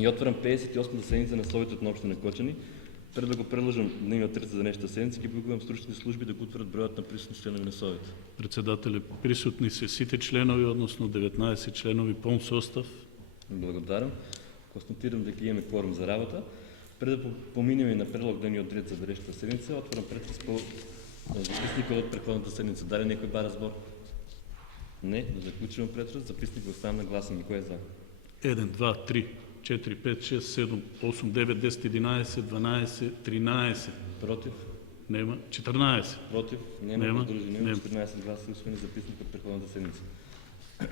И отварям 58-та седмица на Съветът на община Кочани. Пред да го предложим дневният ред за днешната седмица, ги повиквам стручните служби да го утвърдят броят на присъствени членове на Съвета. Председателя, присутни се сите членови, односно 19 членови пълн състав. Благодарам. Констатирам дека имаме кворум за работа. Пред да поминем и на предлог дневният ред за днешната седмица, отварям пред записника от предходната седмица. Дали някой бара сбор? Не. Да заключим претрас. Записник го оставям на гласен. Кой е за? 1, 2, 3, 4, 5, 6, 7, 8, 9, 10, 11, 12, 13. Против? Нема. 14. Против? Нема. Въздържани? 14 гласа усвоени записник от предходната седмица.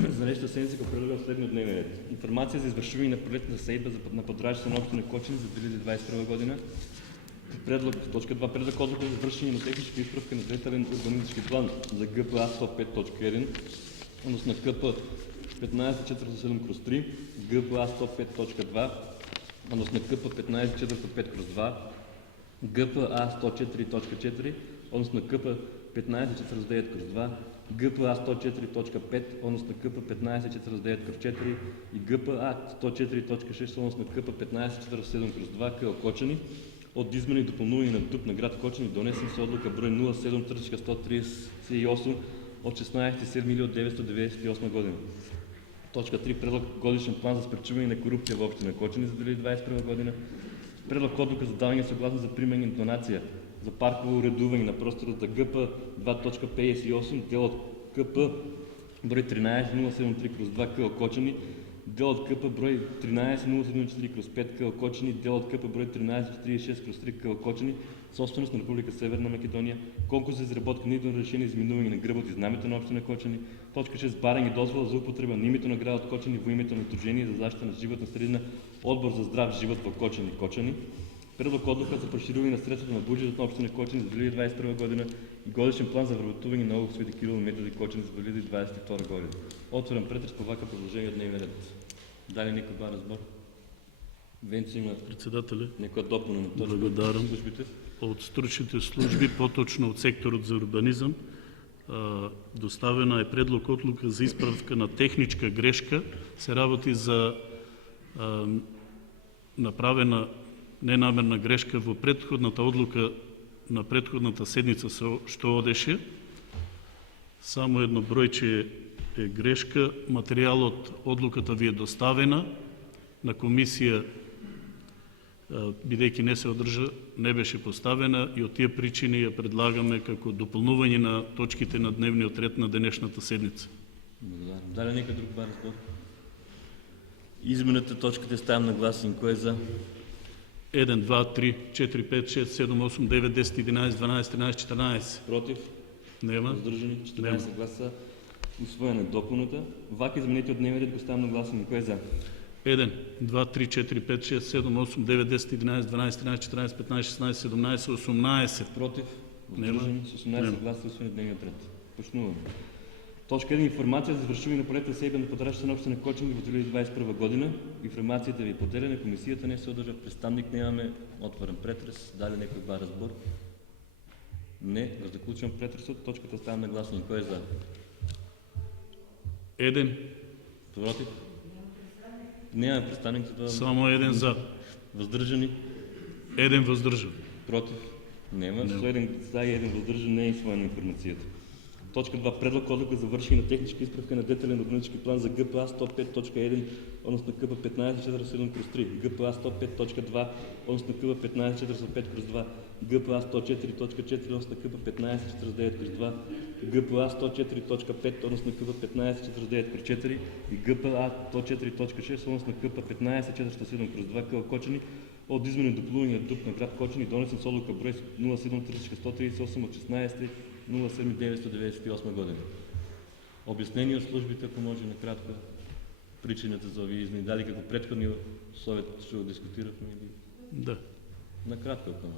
За днешната седмица го предлагам следния дневен ред. Информация за извършване на пролетната сейба на подражаща на община Кочани за 2021 година. Предлог, точка 2. Предлог отзор за извършване на техническа изправка на детайлен урбанистически план за ГПА 105.1, odnosno КП 1547/3, ГПА 105.2, odnosno КП 1545/2, ГПА 104.4, odnosno КП 1549/2, ГПА 104.5, odnosno КП 1549/4 и ГПА 104.6, odnosno КП 1547/2 КЛ Кочани от измене и допълнение на ДУП на град Кочани, донесен с одлука брой 07-138 от 16.7.1998 година. Точка 3. Предлог годишен план за спречуване на корупция в община Кочани за 2021 година. Предлог отлука за даване съгласно за приемане на донация за парково уредуване на простора за ГП 2.58, дел от КП брой 13.073/2 КЛ Кочани, дел от КП брой 13.074/5 КЛ Кочани, дел от КП брой 13.46/3 КЛ Кочани, собственост на Република Северна Македония, конкурс за изработка на идеално решение за изменуване на гръбът и знамето на община Кочани. Точка 6. Баране и дозвола за употреба на името на градът Кочани во името на Сдружение за защита на животна средина, Отбор за здрав живот в Кочани. Предлог отлука за прошируване на средствата на бюджета на община Кочани за 2021 година и годишен план за вработуване на Ново Свети Кирил Методи Кочани за 2022 година. Отворям претрес по вака предложение от дневния ред. Дали някой бара разбор? Венци има Председателя, някой допълнен на точка благодарам. Службите? От стручните служби, по-точно от секторът за урбанизъм, доставена е предлог отлука за изправка на техничка грешка. Се работи за направена ненамерна грешка во предходната одлука на предходната седница што одеше. Само едно бројче е грешка. Материјалот одлуката ви е доставена на комисија, бидејќи не се одржа, не беше поставена и од тие причини ја предлагаме како дополнување на точките на дневниот ред на денешната седница. Благодарам. Дали некој друг бар разбор? Измената точката ставам на гласен. Кој е за? 1, 2, 3, 4, 5, 6, 7, 8, 9, 10, 11, 12, 13, 14. Против? Нема. Въздържани? 14 гласа. Усвоена допълната. Вак измените от дневния ред го ставам на гласен. Кој е за? 1, 2, 3, 4, 5, 6, 7, 8, 9, 10, 11, 12, 13, 14, 15, 16, 17, 18. Против? Нема. Въздържани? С 18 гласа усвоена дневният ред. Почнуваме. Точка 1. Информация за извършване на проекта сейба на подражаща на община Кочани в 2021 година. Информацията ви поделя на комисията, не се удържа представник, нямаме. Отворен претрес. Дали някой бар разбор? Не. Да заключвам претресът. Точката става на гласен. Кой е за? 1. Против? Нямаме представник. Само 1 за. Въздържани? 1 въздържан. Против? Няма. С 1 за и 1 въздържан не е изслана информацията. Точка 2. Предлог отлука за вършение на техническа изправка на детайлен урбанистически план за ГПА 105.1, odnosno КП 1547/3, ГПА 105.2, odnosno КП 1545/2, ГПА 104.4, odnosno КП 1549/2, ГПА 104.5, odnosno КП 1549/4 и ГПА 104.6, odnosno КП 1547/2 КЛ Кочани от измене допълнение на ДУП на град Кочани, донесен с одлука брой 07-138 от 16.07.1998 година. Обяснение от службите, ако може накратко, причината за овие измени. Дали како предходния съвет ще го дискутирахме или... Да. Накратко, ако може.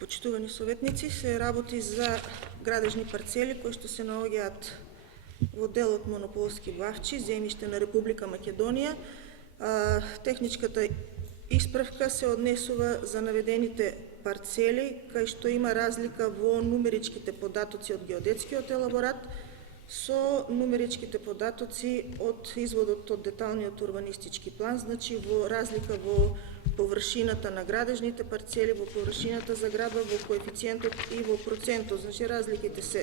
Почитувани советници, се работи за градежни парцели, кои што се наоѓаат во дел од монополски главчи, земјиште на Република Македонија. Техничката Исправка се однесува за наведените парцели, кај што има разлика во нумеричките податоци од геодетскиот елаборат со нумеричките податоци од изводот од деталниот урбанистички план, значи во разлика во површината на градежните парцели, во површината за градба, во коефициентот и во процентот. Значи разликите се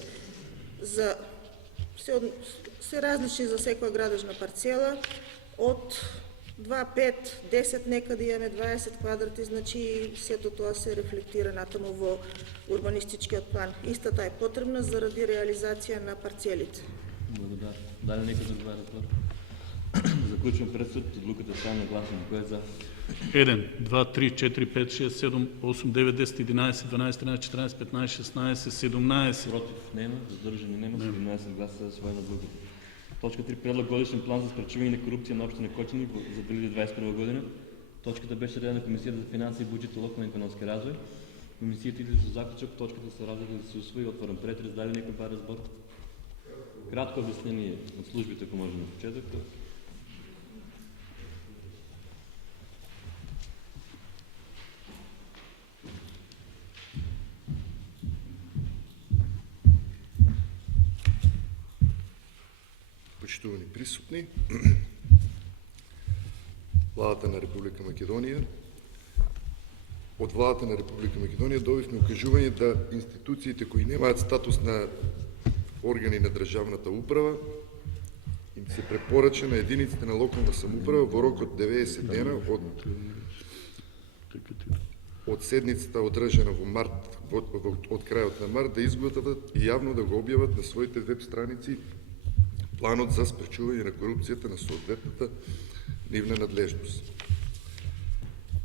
различни за секоја градежна парцела од 2, 5, 10, некаде имаме 20 квадрати, значи сето тоа се рефлектира натаму во урбанистичкиот план. Истата е потребна заради реализација на парцелите. Благодаря. Дали некој друг разбор? Заклучвам предсуд, одлуката стана гласно. Кој е за? 1, 2, 3, 4, 5, 6, 7, 8, 9, 10, 11, 12, 13, 14, 15, 16, 17. Против нема, задржани нема, 17 гласа за своја на одлуката. Точка 3. Предлог годишен план за спречување на корупција на општина Кочани за 2021 година. Точката беше редена на Комисијата за финанси и буџет и локален економски развој. Комисијата иде за заклучок, точката се разгледа да се усвои. Отворен претрес. Дали некој бар разбор? Кратко обяснение од службите, ако може на почеток. Почитувани присутни, Владата на Република Македонија. Од Владата на Република Македонија добивме укажување да институциите кои немаат статус на органи на државната управа им се препорача на единиците на локална самоуправа во рок од 90 дена од седницата одржана во март, од крајот на март, да изготват и јавно да го објават на своите веб страници планот за спречување на корупцијата на соодветната нивна надлежност.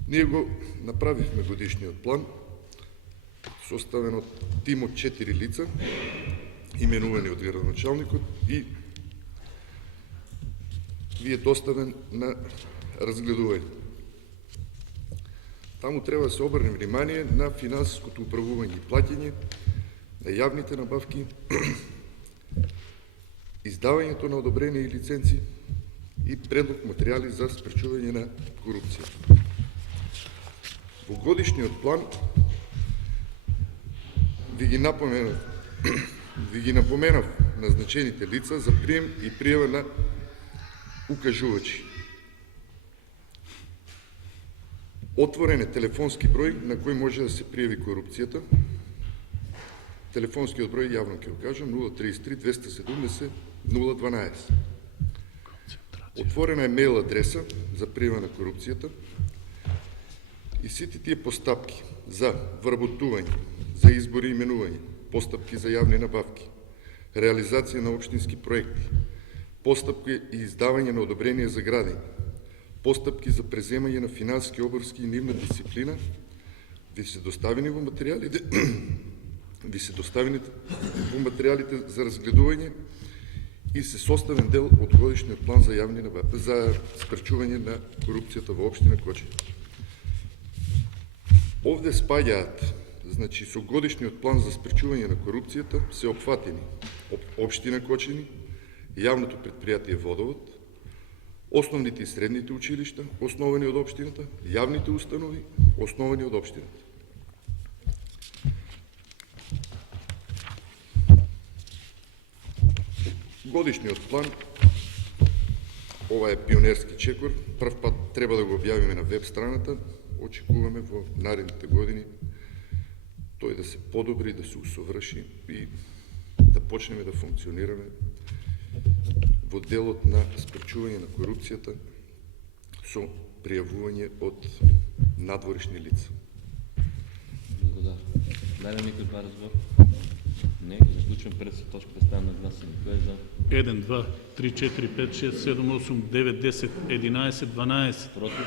Ние го направивме годишниот план, составен од тим од 4 лица, именувани од градоначалникот, и ви е доставен на разгледување. Таму треба да се обрне внимание на финансиското управување и плаќање, на јавните набавки, издавањето на одобрени и лиценци и предлог материјали за спречување на корупција. Во годишниот план ви ги напоменав назначените лица за прием и пријава на укажувачи. Отворен е телефонски број на кој може да се пријави корупцијата. Телефонскиот број, јавно ќе го кажам, 033 270 012. Отворена е мейл адреса за пријава на корупцијата и сите тие постапки за вработување, за избори и именување, постапки за јавни набавки, реализација на општински проекти, постапки и издавање на одобрение за градење, постапки за преземање на финансиски обврски и нивна дисциплина, ви се доставени во материјалите за разгледување и се составен дел од годишниот план за јавни набавки за спречување на корупцијата во општина Кочани. Овде спаѓаат, значи со годишниот план за спречување на корупцијата се опфатени општина Кочани, јавното предпријатие Водовод, основните и средните училишта, основани од општината, јавните установи, основани од општината. Годишниот план, ова е пионерски чекор, прв пат треба да го објавиме на веб страната, очекуваме во наредните години тој да се подобри, да се усоврши и да почнеме да функционираме во делот на спречување на корупцијата со пријавување од надворишни лица. Благодаря. Дали некој бар разбор? Не, заклучувам пред се точката стана на гласане. Кој е за? 1, 2, 3, 4, 5, 6, 7, 8, 9, 10, 11, 12. Против?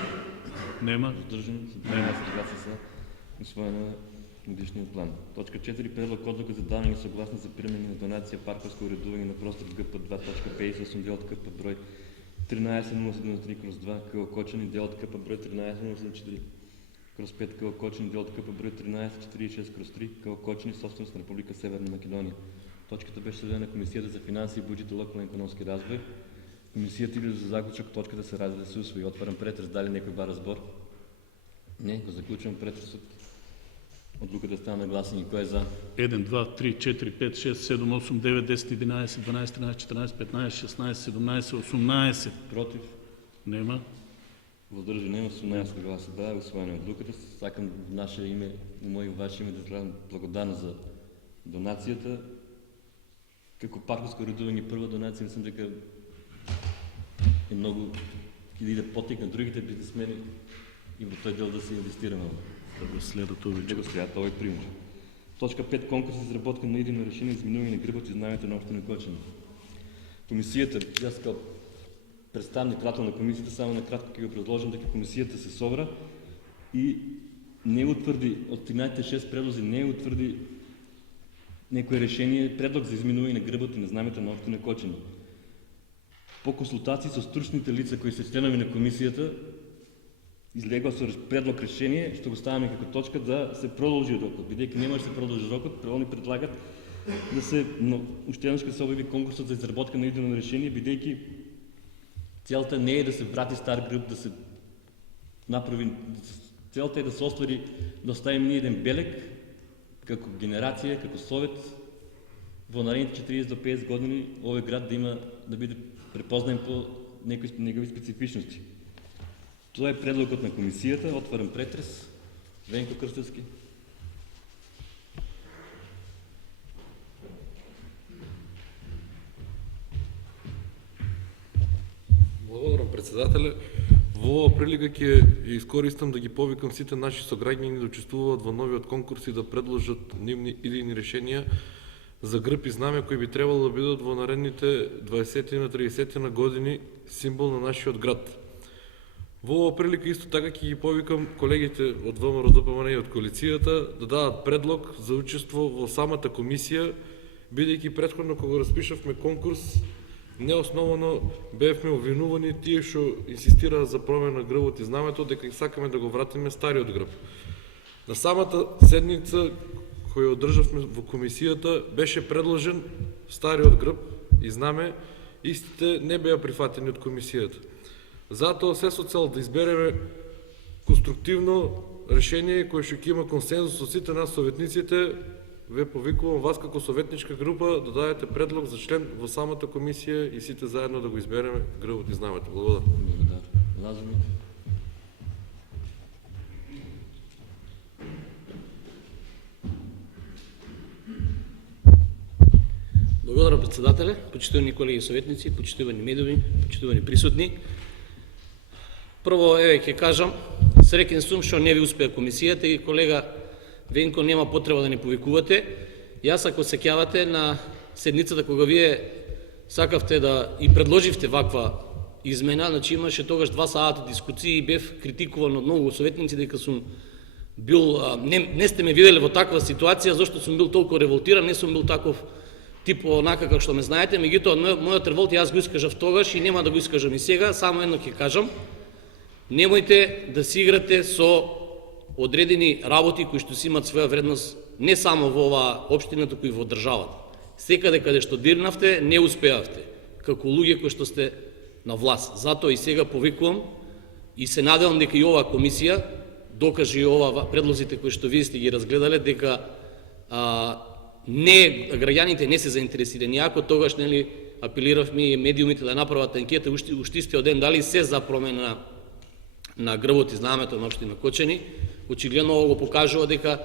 Нема. Задржани? 12 гласа за усвоена на годишниот план. Точка 4. Предлог одлука за давање согласност за примање на донација парковско уредување на простор ГП2.58 дел од КП број 130703/2 КО Кочани, дел од КП број 1304/5 КО Кочани, дел од КП број 1346/3 КО Кочани, собственост на Република Северна Македонија. Точката беше следена на Комисијата за финанси и буџет и локален економски развој. Комисијата иде за заклучок, точката се разгледа да се усвои. Отварам претрес. Дали некој бар разбор? Не, го заключвам претресът. Отлуката стана нагласен. Кой е за? 1, 2, 3, 4, 5, 6, 7, 8, 9, 10, 11, 12, 13, 14, 15, 16, 17, 18. Против? Нема. Въздържа няма 18 гласа. Да, усвоение от Луката. Сакам в наше име, в мое и ваше име да изразим благодарност за донацията. Како парковско редување прва донација, мислам дека е многу и да потекне другите бизнесмени и во тој дел да се инвестира много. Да го следат овие. Да го следат овој пример. Точка 5. Конкурс за изработка на идейно решение за изменување на грбот и знанието на општина Кочани. Комисијата, јас као представник на комисијата, само накратко ќе го предложам дека комисијата се собра и не утврди од 13-6 предлози, не утврди некој решение, предлог за изменување на грбот и на знамето на општина Кочани. По консултации со стручните лица кои се членови на комисијата, излегува со предлог решение, што го ставаме како точка да се продолжи рокот. Бидејќи не може да се продолжи рокот, они предлагат да се уште еднаш се објави конкурсот за изработка на идейно решение, бидејќи целта не е да се врати стар грб, да се направи, целта е да се оствари, да оставим ние еден белег како генерација, како совет во наредните 40 до 50 години овој град да има, да биде препознаен по некои негови специфичности. Тоа е предлогот на комисијата. Отварам претрес. Венко Крстевски. Благодарам, председателе. Во оваа прилика ќе искористам да ги повикам сите наши сограѓани да учествуваат во новиот конкурс и да предложат нивни идејни решенија за грб и знаме кои би требало да бидат во наредните 20 на 30 на години символ на нашиот град. Во оваа прилика исто така ќе ги повикам колегите од ВМРО ДПМН и од коалицијата да дадат предлог за учество во самата комисија, бидејќи претходно кога распишавме конкурс, неосновано бевме обвинувани тие што инсистираат за промена на грбот и знамето дека сакаме да го вратиме стариот грб. На самата седница која одржавме во комисијата беше предложен стариот грб и знаме, истите не беа прифатени од комисијата. Затоа се со цел да избереме конструктивно решение кое што ќе има консензус со сите нас советниците, ве повикувам вас како советничка група да дадете предлог за член во самата комисија и сите заедно да го избереме грбот и знамето. Благодарам. Лазаров. Благодарам, председателе, почитувани колеги советници, почитувани медиуми, почитувани присутни. Прво, ќе кажам, среќен сум што не ви успеа комисијата и колега Венко нема потреба да не повикувате. Јас, ако сеќавате на седницата кога вие сакавте да и предложивте ваква измена, значи имаше тогаш 2 сати дискусии и бев критикуван од многу советници дека сум бил, не сте ме видели во таква ситуација, зашто сум бил толку револтиран, не сум бил таков тип онака како што ме знаете, меѓутоа мојот револт јас го искажав тогаш и нема да го искажам и сега, само едно ќе кажам. Немојте да си играте со одредени работи кои што си имат своја вредност не само во оваа општина, туку и во државата. Секаде каде што дирнавте, не успеавте, како луѓе кои што сте на власт. Затоа и сега повикувам и се надевам дека и оваа комисија докаже и ова предлозите кои што вие сте ги разгледале, дека граѓаните не се заинтересирани. Ако тогаш апелиравме и медиумите да направат анкета уште истиот ден дали се за промена на грбот и знамето на општина Кочани, очигледно ово го покажува дека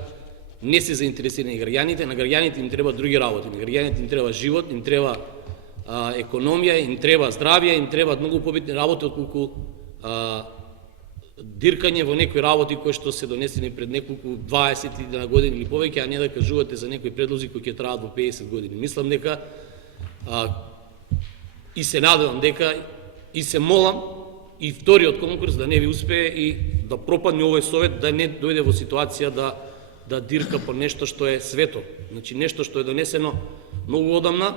не се заинтересирани граѓаните, на граѓаните им треба други работи, на граѓаните им треба живот, им треба економија, им треба здравје, им треба многу побитни работи отколку диркање во некои работи кои што се донесени пред неколку 20 години или повеќе, а не да кажувате за некои предлози кои ќе траат во 50 години. Мислам дека и се надевам дека и се молам и вториот конкурс да не ви успее и да пропадне овој совет, да не дојде во ситуација да дирка по нешто што е свето. Значи нешто што е донесено многу одамна.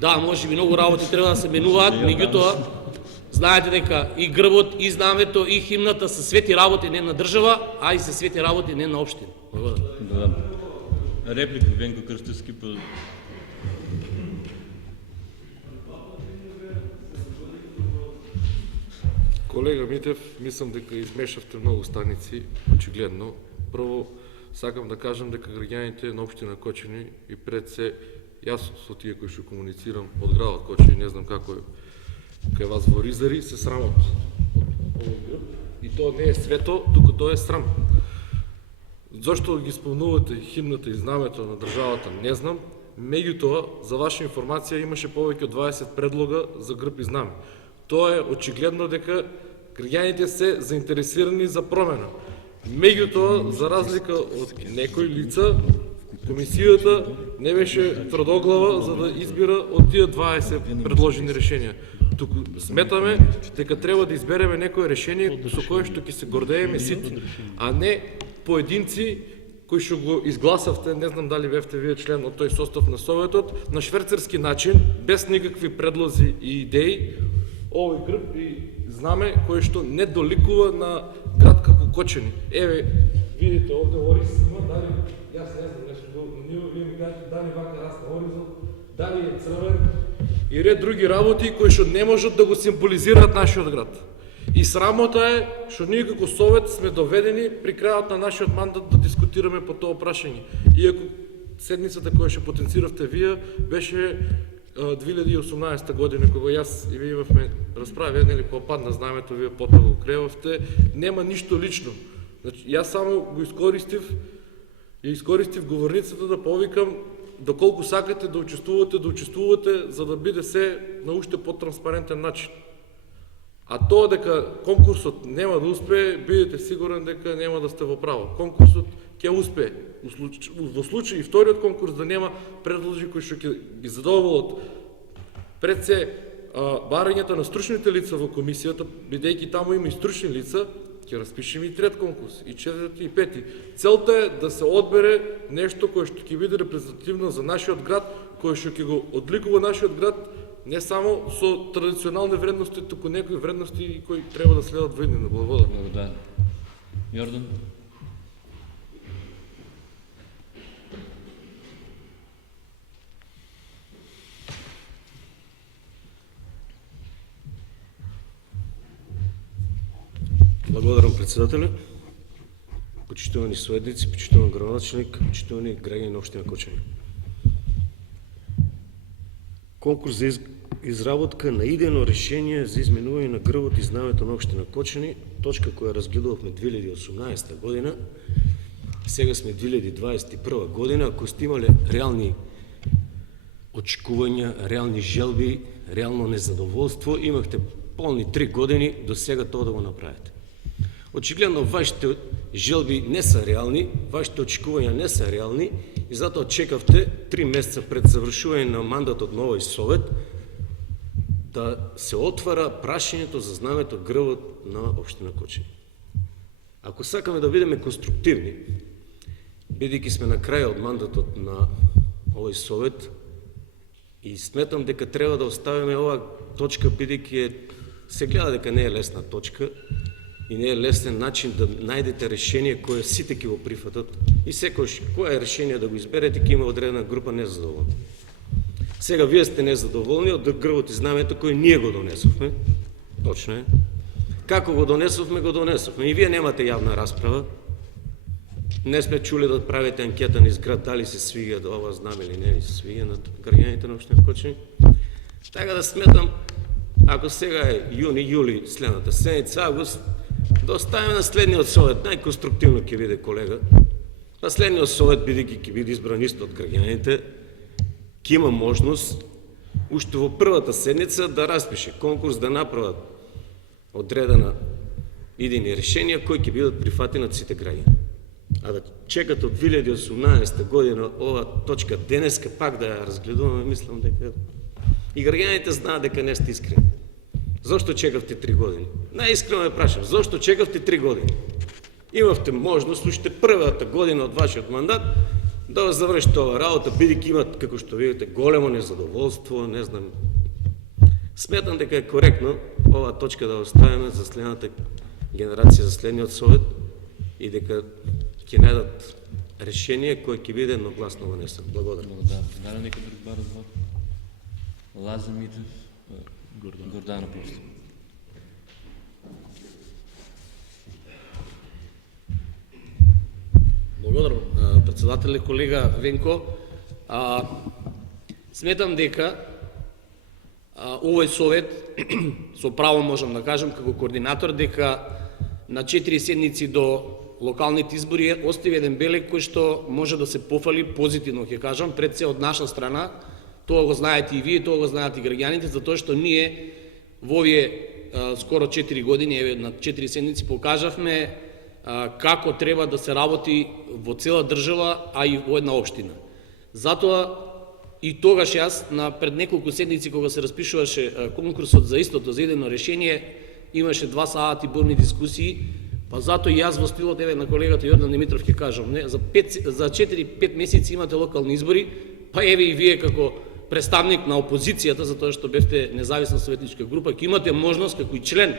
Да, можеби многу работи треба да се менуваат, меѓутоа знаете дека и грбот, и знамето, и химната се свети работи не на држава, а и се свети работи не на општина. Да. Реплика Венко Крстевски. Колега Митев, мислам дека измешавте многу станици, очигледно. Прво, сакам да кажам дека граѓаните на општина Кочани и пред се, јас со тие кои што комуницирам од градот Кочани, не знам како е кај вас во Ризари, се срамот од овој грб. И тоа не е свето, туку тоа е срам. Зошто ги спомнувате химната и знамето на државата, не знам. Меѓутоа, за ваша информација, имаше повеќе од 20 предлога за грб и знаме. Тоа е очигледно дека граѓаните се заинтересирани за промена. Меѓутоа, за разлика од некои лица, комисијата не беше тврдоглава за да избира од тие 20 предложени решенија. Туку сметаме дека треба да избереме некое решение со кое што ќе се гордееме сите, а не поединци кои што го изгласавте, не знам дали бевте вие член од тој состав на Советот, на шверцерски начин, без никакви предлози и идеи, овој грб и знаме кој што не доликува на град како Кочани. Еве, видите овде орисима, дали, јас не знам нешто, вие ми кажете дали вака расна оризот, дали е црвен и ред други работи кои што не можат да го символизираат нашиот град. И срамота е што ние како Совет сме доведени при крајот на нашиот мандат да дискутираме по тоа прашање. Иако седмицата која што потенциравте вие беше 2018 година, кога јас и вие имавме расправи, нели, кога падна знамето, вие потоа го кревавте, нема ништо лично. Значи, јас само го искористив говорницата да повикам доколку сакате да учествувате, за да биде се на уште по-транспарентен начин. А тоа дека конкурсот нема да успее, бидете сигурен дека нема да сте во право. Конкурсот ќе успее. Во случај и вториот конкурс да нема предложи кои што ќе ги задоволат пред се барањата на стручните лица во комисијата, бидејќи таму има и стручни лица, ќе распишеме и трет конкурс, и четврти, и пети. Целта е да се одбере нешто кое што ќе биде репрезентативно за нашиот град, кое што ќе го одликува нашиот град не само со традиционални вредности, туку некои вредности кои треба да следат во иднина. Благодарам. Благодарам. Јордан? Благодарам, председателе. Почитувани советници, почитуван градоначелник, почитувани граѓани на општина Кочани. Конкурс за изработка на идејно решение за изменување на грбот и знамето на општина Кочани, точка која разгледувавме 2018 година, сега сме 2021 година, ако сте имале реални очекувања, реални желби, реално незадоволство, имахте полни 3 години до сега тоа да го направите. Очигледно вашите желби не са реални, вашите очекувања не са реални и затоа чекавте 3 месеца пред завршување на мандатот на овој Совет да се отвара прашањето за знамето грбот на општина Кочани. Ако сакаме да бидеме конструктивни, бидејќи сме на крај од мандатот на овој Совет, и сметам дека треба да оставиме оваа точка, бидејќи се гледа дека не е лесна точка и не е лесен начин да најдете решение кое сите ќе го прифатат и секојаш кое решение да го изберете ќе има одредена група незадоволни. Сега вие сте незадоволни од грбот и знамето кој ние го донесовме. Точно е. Како го донесовме. И вие немате јавна расправа. Не сме чули да правите анкета на изград дали се свига до ова знаме или не се свига на граѓаните на општина Кочани. Така да сметам, ако сега е јуни, јули, следната седмица, август, да оставиме на следниот Совет, најконструктивно ќе биде колега. На следниот Совет, бидејќи ќе биде избран исто од граѓаните, ќе има можност уште во првата седница да распише конкурс, да направат одредена идејни решенија кои ќе бидат прифатени од сите граѓани. А да чекат од 2018 година ова точка денеска пак да ја разгледуваме, мислам дека и граѓаните знаат дека не сте искрени. Зошто чекавте 3 години? Најискрено ме прашам, зошто чекавте 3 години? Имавте можност уште првата година од вашиот мандат да завршите ова работа, бидејќи имат, како што видите, големо незадоволство, не знам. Сметам дека е коректно оваа точка да оставиме за следната генерација, за следниот Совет и дека ќе најдат решение кое ќе биде едногласно донесено. Благодарам. Дали некој друг бар од Лазар Митев? Гордана просто. Благодарам, председателе, колега Венко. Сметам дека овој совет, со право можам да кажам, како координатор, дека на 4 седмици до локалните избори остави еден белег кој што може да се пофали позитивно, ќе кажам, пред се од наша страна. Тоа го знаете и вие, тоа го знаат и граѓаните, затоа што ние во овие скоро 4 години, еве на 4 седмици покажавме како треба да се работи во цела држава, а и во една општина. Затоа и тогаш јас, пред неколку седмици, кога се распишуваше конкурсот за истото, за идејно решение, имаше 2 сати бурни дискусии, па затоа и јас во стилот, еве на колегата Јордан Димитров ќе кажам, не, за 4-5 месеци имате локални избори, па еве и вие како представник на опозицијата, затоа што бевте независна советничка група, ќе имате можност како и член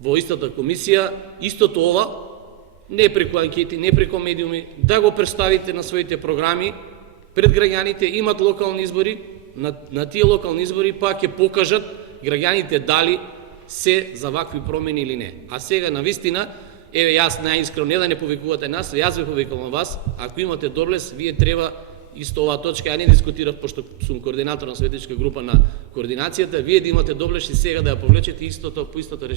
во истата комисија, истото ова, не преку анкети, не преку медиуми, да го представите на своите програми пред граѓаните. Имат локални избори, на тие локални избори па ќе покажат граѓаните дали се за вакви промени или не. А сега навистина, еве јас најискрено, не да не повикувате нас, јас ве повикувам вас, ако имате доблес, вие треба исто оваа точка, ја не дискутирав, пошто сум координатор на советничка група на координацијата, вие да имате доблеш и сега да ја повлечете истото, по истото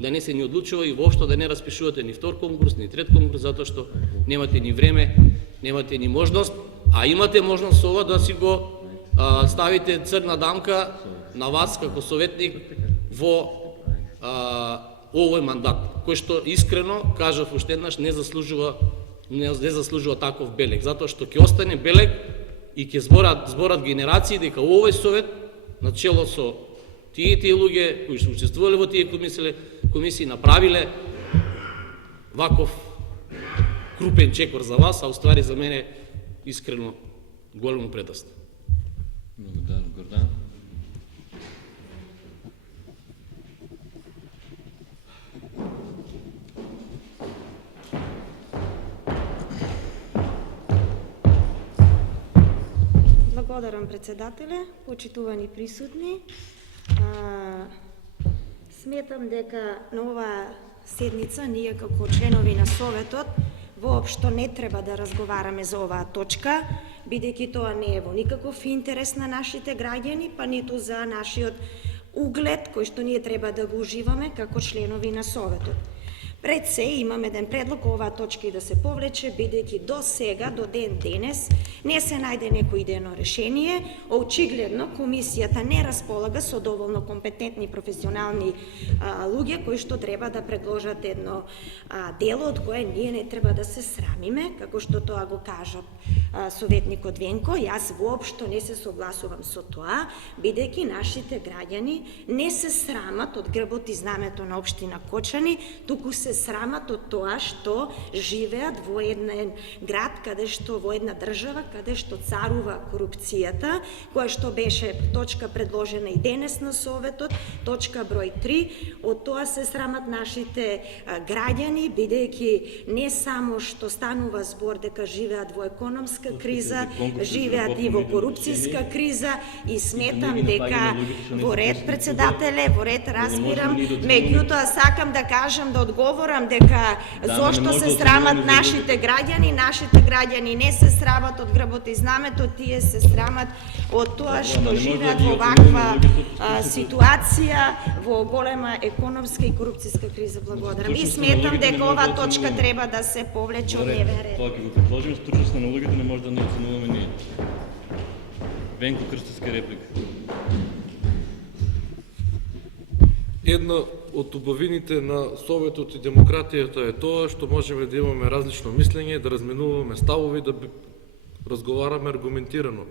да не се ни одлучува и воопшто да не распишувате ни втор конкурс, ни трет конкурс, затоа што немате ни време, немате ни можност, а имате можност со ова да си го ставите црна дамка на вас како советник во овој мандат, кој што искрено, кажав уште еднаш, не заслужува таков белег, затоа што ќе остане белег и ќе зборат генерации дека овој совет, на чело со тие луѓе кои што учествувале во тие комисии, направиле ваков крупен чекор за вас, а уствари за мене искрено големо предост. Благодарам, Гордан. Благодарам, председателе, почитувани присутни. Сметам дека на оваа седница ние како членови на Советот воопшто не треба да разговараме за оваа точка, бидејќи тоа не е во никаков интерес на нашите граѓани, па ниту за нашиот углед кој што ние треба да го уживаме како членови на Советот. Пред се имам еден предлог оваа точка и да се повлече, бидејќи до сега, до ден денес, не се најде некој идејно решение, очигледно комисијата не располага со доволно компетентни професионални луѓе кои што треба да предложат едно дело од кое ние не треба да се срамиме, како што тоа го кажа советникот Венко. Јас воопшто не се согласувам со тоа, бидејќи нашите граѓани не се срамат од грбот и знамето на општина Кочани, туку се срамат од тоа што живеат во еден град, каде што во една држава, каде што царува корупцијата, која што беше точка предложена и денес на Советот, точка број 3. Од тоа се срамат нашите граѓани, бидејќи не само што станува збор дека живеат во економска криза, живеат и во корупцијска криза, и сметам дека во ред, председателе, во ред разбирам, меѓутоа сакам да кажам, да одговорам дека зошто се срамат нашите граѓани не се срамат од грбот и знамето, тие се срамат од тоа што живеат во ваква ситуација, во голема економска и корупцијска криза. Благодарам. И сметам дека оваа точка треба да се повлече од дневен ред. Тоа ќе го предложиме, стручност на налогите не може да не оценуваме ние. Венко, крстовска реплика. Една од убавините на Советот и демократијата е тоа што можеме да имаме различно мислење, да разменуваме ставови, да разговараме аргументирано.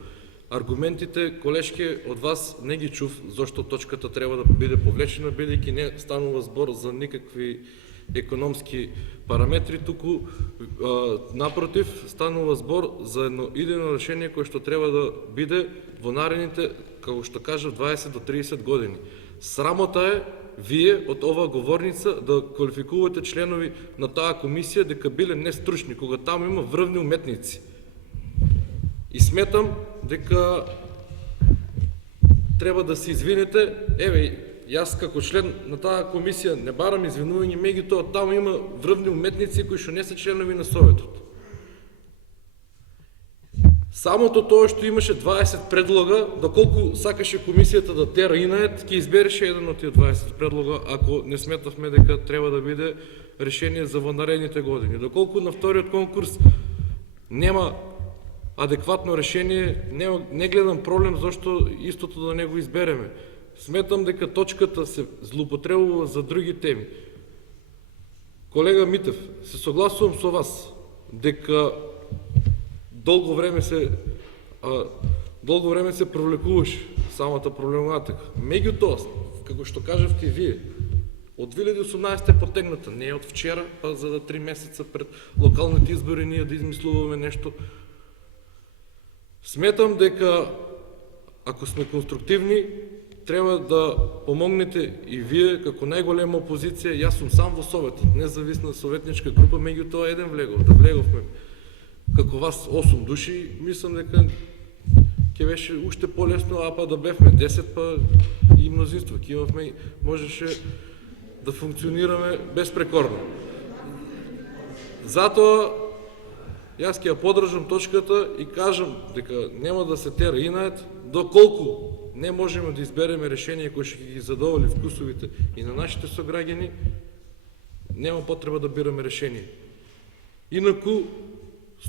Аргументите, колешке, од вас не ги чув зошто точката треба да биде повлечена, бидејќи не станува збор за никакви економски параметри, туку напротив станува збор за едно идејно решение кое што треба да биде во наредните, како што кажав, 20 до 30 години. Срамота е вие од оваа говорница да квалификувате членови на таа комисија дека биле нестручни, кога таму има врвни уметници. И сметам дека треба да се извинете. Еве, јас како член на таа комисија не барам извинување, меѓутоа таму има врвни уметници кои што не се членови на Советот. Самото тоа што имаше 20 предлога, доколку сакаше комисијата да тера инает, ќе избереше еден од тие 20 предлога, ако не сметавме дека треба да биде решение за во наредните години. Доколку на вториот конкурс нема адекватно решение, не гледам проблем зашто истото да не го избереме. Сметам дека точката се злоупотребува за други теми. Колега Митев, се согласувам со вас дека долго време се провлекуваше самата проблематика. Меѓутоа, како што кажавте и вие, од 2018 е потегната, не е од вчера, па за да 3 месеца пред локалните избори ние да измислуваме нешто. Сметам дека ако сме конструктивни, треба да помогнете и вие како најголема опозиција. Јас сум сам во Советот, независна советничка група, меѓутоа еден влегов, да влеговме како вас 8 души, мислам дека ќе беше уште полесно, а па да бевме 10, па и мнозинство ќе имавме, можеше да функционираме безпрекорно. Затоа јас ќе ја подржам точката и кажам дека нема да се тера инает, доколку не можеме да избереме решение кој ќе ги задоволи вкусовите и на нашите сограѓани, нема потреба да бираме решение. Инаку,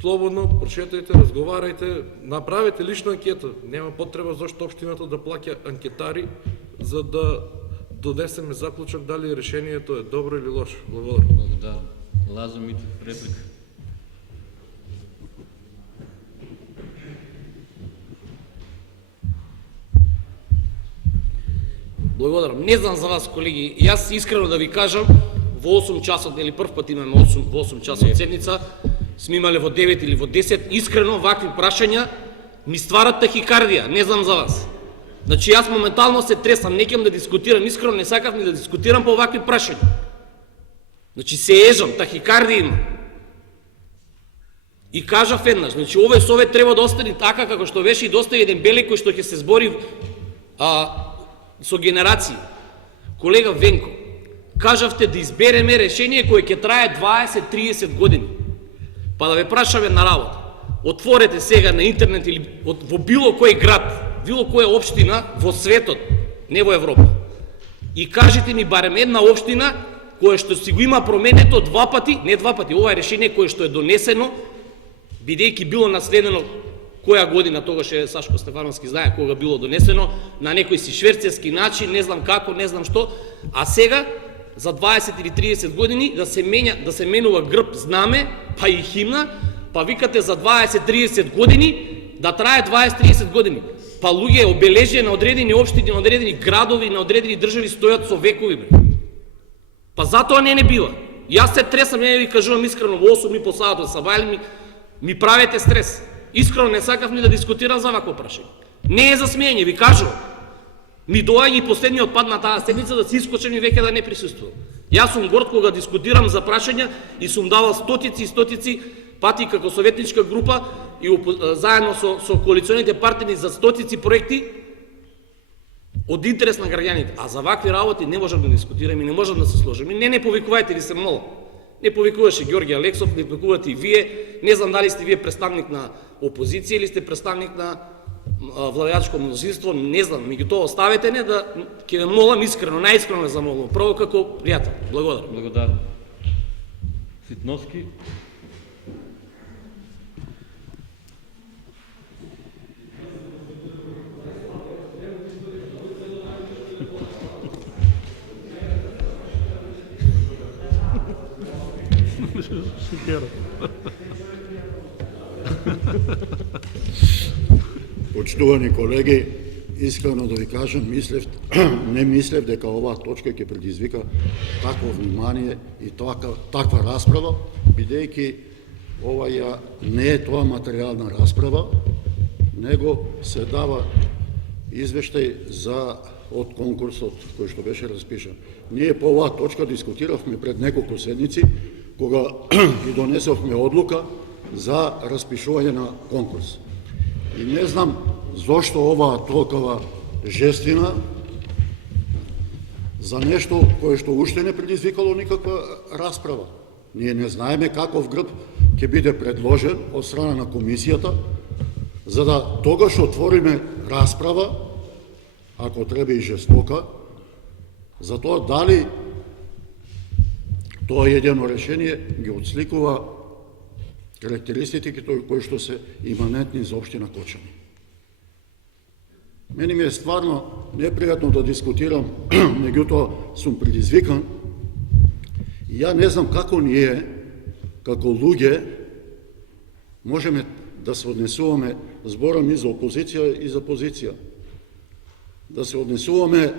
слободно, прочетајте, разговарајте, направете лична анкета. Нема потреба зашто општината да плаќа анкетари за да донесеме заклучок дали решението е добро или лошо. Благодарам. Благодарам. Лазо Митев, реплика. Благодарам. Не знам за вас, колеги. Јас искрено да ви кажам, во 8 часот, или прв пат имаме 8 часот седница, сме имале во 9 или во 10, искрено вакви прашања ми стварат тахикардија. Не знам за вас. Значи, јас моментално се тресам, не ќам да дискутирам, искрено не сакав ни да дискутирам по вакви прашања. Значи, се ежам, тахикардија има. И кажав еднаш, значи, овој совет треба да остане така како што беше и да остави еден белек кој што ќе се збори со генерации. Колега Венко, кажавте да избереме решение кое ќе трае 20-30 години. Па да ве прашаме на работа. Отворете сега на интернет или во било кој град, било која општина во светот, не во Европа. И кажете ми барем една општина која што си го има променето 2 пати, не 2 пати, ова е решение кое што е донесено, бидејќи било наследено која година, тогаш е Сашко Стефановски знае кога било донесено, на некој си шверцерски начин, не знам како, не знам што, а сега за 20 или 30 години да се менува грб, знаме, па и химна, па викате за 20-30 години да трае 20-30 години. Па луѓе обележија на одредени општини, на одредени градови, на одредени држави стојат со векови, бре. Па затоа не бива. Јас се тресам, не ви кажувам искрено, во 8 по саатот са вајали ми правете стрес. Искрено не сакав ни да дискутирам за вакво прашање. Не е за смеење, ви кажувам. Ми доаѓа и последниот пат на таа седница да се искочам и веќе да не присуствувам. Јас сум горд кога дискутирам за прашања и сум давал стотици пати како советничка група и заедно со коалиционите партнери за стотици проекти од интерес на граѓаните. А за вакви работи не можам да дискутирам и не можам да се сложам. И не повикувајте, ви се молам. Не повикуваше Ѓорги Алексов, не повикувате и вие. Не знам дали сте вие представник на опозиција или сте представник на владеачко мнозинство, не знам. Меѓутоа оставете не да ќе ве молам искрено, најискрено ве замолувам, прво како пријател. Благодарам. Благодарам. Ситновски. Почитувани колеги, искрено да ви кажам, не мислев дека оваа точка ќе предизвика такво внимание и таква расправа, бидејќи ова не е тоа материјална расправа, него се дава извештај од конкурсот кој што беше распишан. Ние по оваа точка дискутиравме пред неколку седници, кога и донесовме одлука за распишување на конкурс. И не знам зошто оваа толкова жестина за нешто кое што уште не предизвикало никаква расправа. Ние не знаеме каков грб ќе биде предложен од страна на комисијата, за да тогаш отвориме расправа, ако треба и жестока, за тоа дали тоа едно решение ги отсликува карактеристиките кои што се иманентни за општина Кочани. Мене ми е стварно непријатно да дискутирам, меѓутоа сум предизвикан и ја не знам како ние, како луѓе, можеме да се однесуваме, зборам и за опозиција и за позиција, да се однесуваме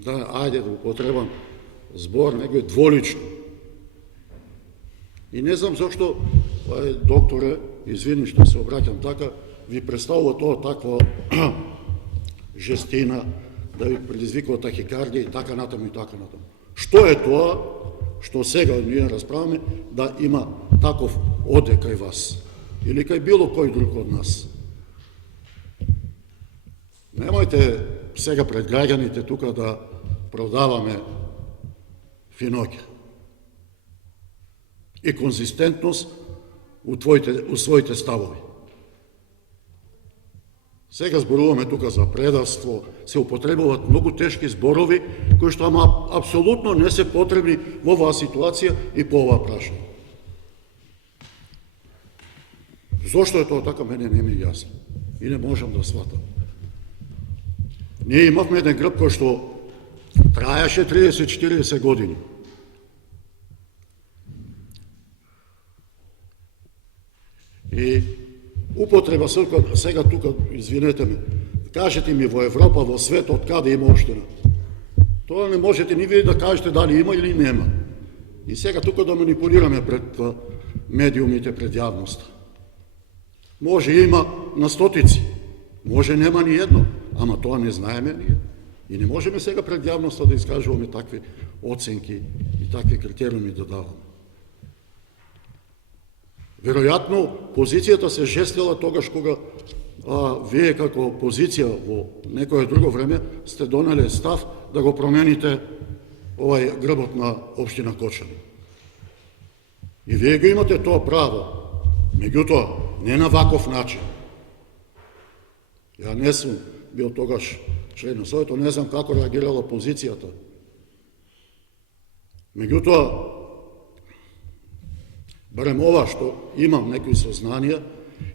да, ајде да употребам збор, некој дволично. И не знам зашто, докторе, извини што се обраќам така, ви представува тоа таква жестина, да ви предизвикува тахикардија и така натаму и така натаму. Што е тоа што сега ние расправаме да има таков оде кај вас или кај било кој друг од нас? Немојте сега пред граѓаните тука да продаваме финоќа и конзистентност у своите ставови. Сега зборуваме тука за предавство, се употребуваат многу тешки зборови, кои што апсолутно не се потребни во оваа ситуација и по оваа прашање. Зошто е тоа така, мене не ми е јасно и не можам да сватам. Ние имавме еден грб кој што трајаше 30-40 години. И употреба сега тука, извинете ме, кажете ми во Европа, во светот, каде има општина. Тоа не можете ни вие да кажете дали има или нема. И сега тука да манипулираме пред медиумите, пред јавноста. Може има на стотици, може нема ни едно, ама тоа не знаеме ние. И не можеме сега пред јавноста да искажуваме такви оценки и такви критериуми да даваме. Веројатно, позицијата се жестила тогаш кога вие како позиција во некое друго време сте донеле став да го промените овај грбот на општина Кочани. И вие го имате тоа право, меѓутоа, не на ваков начин. Ја не сум бил тогаш член на Советот, не знам како реагирала позицијата. Меѓутоа, барем ова што имам некои сознанија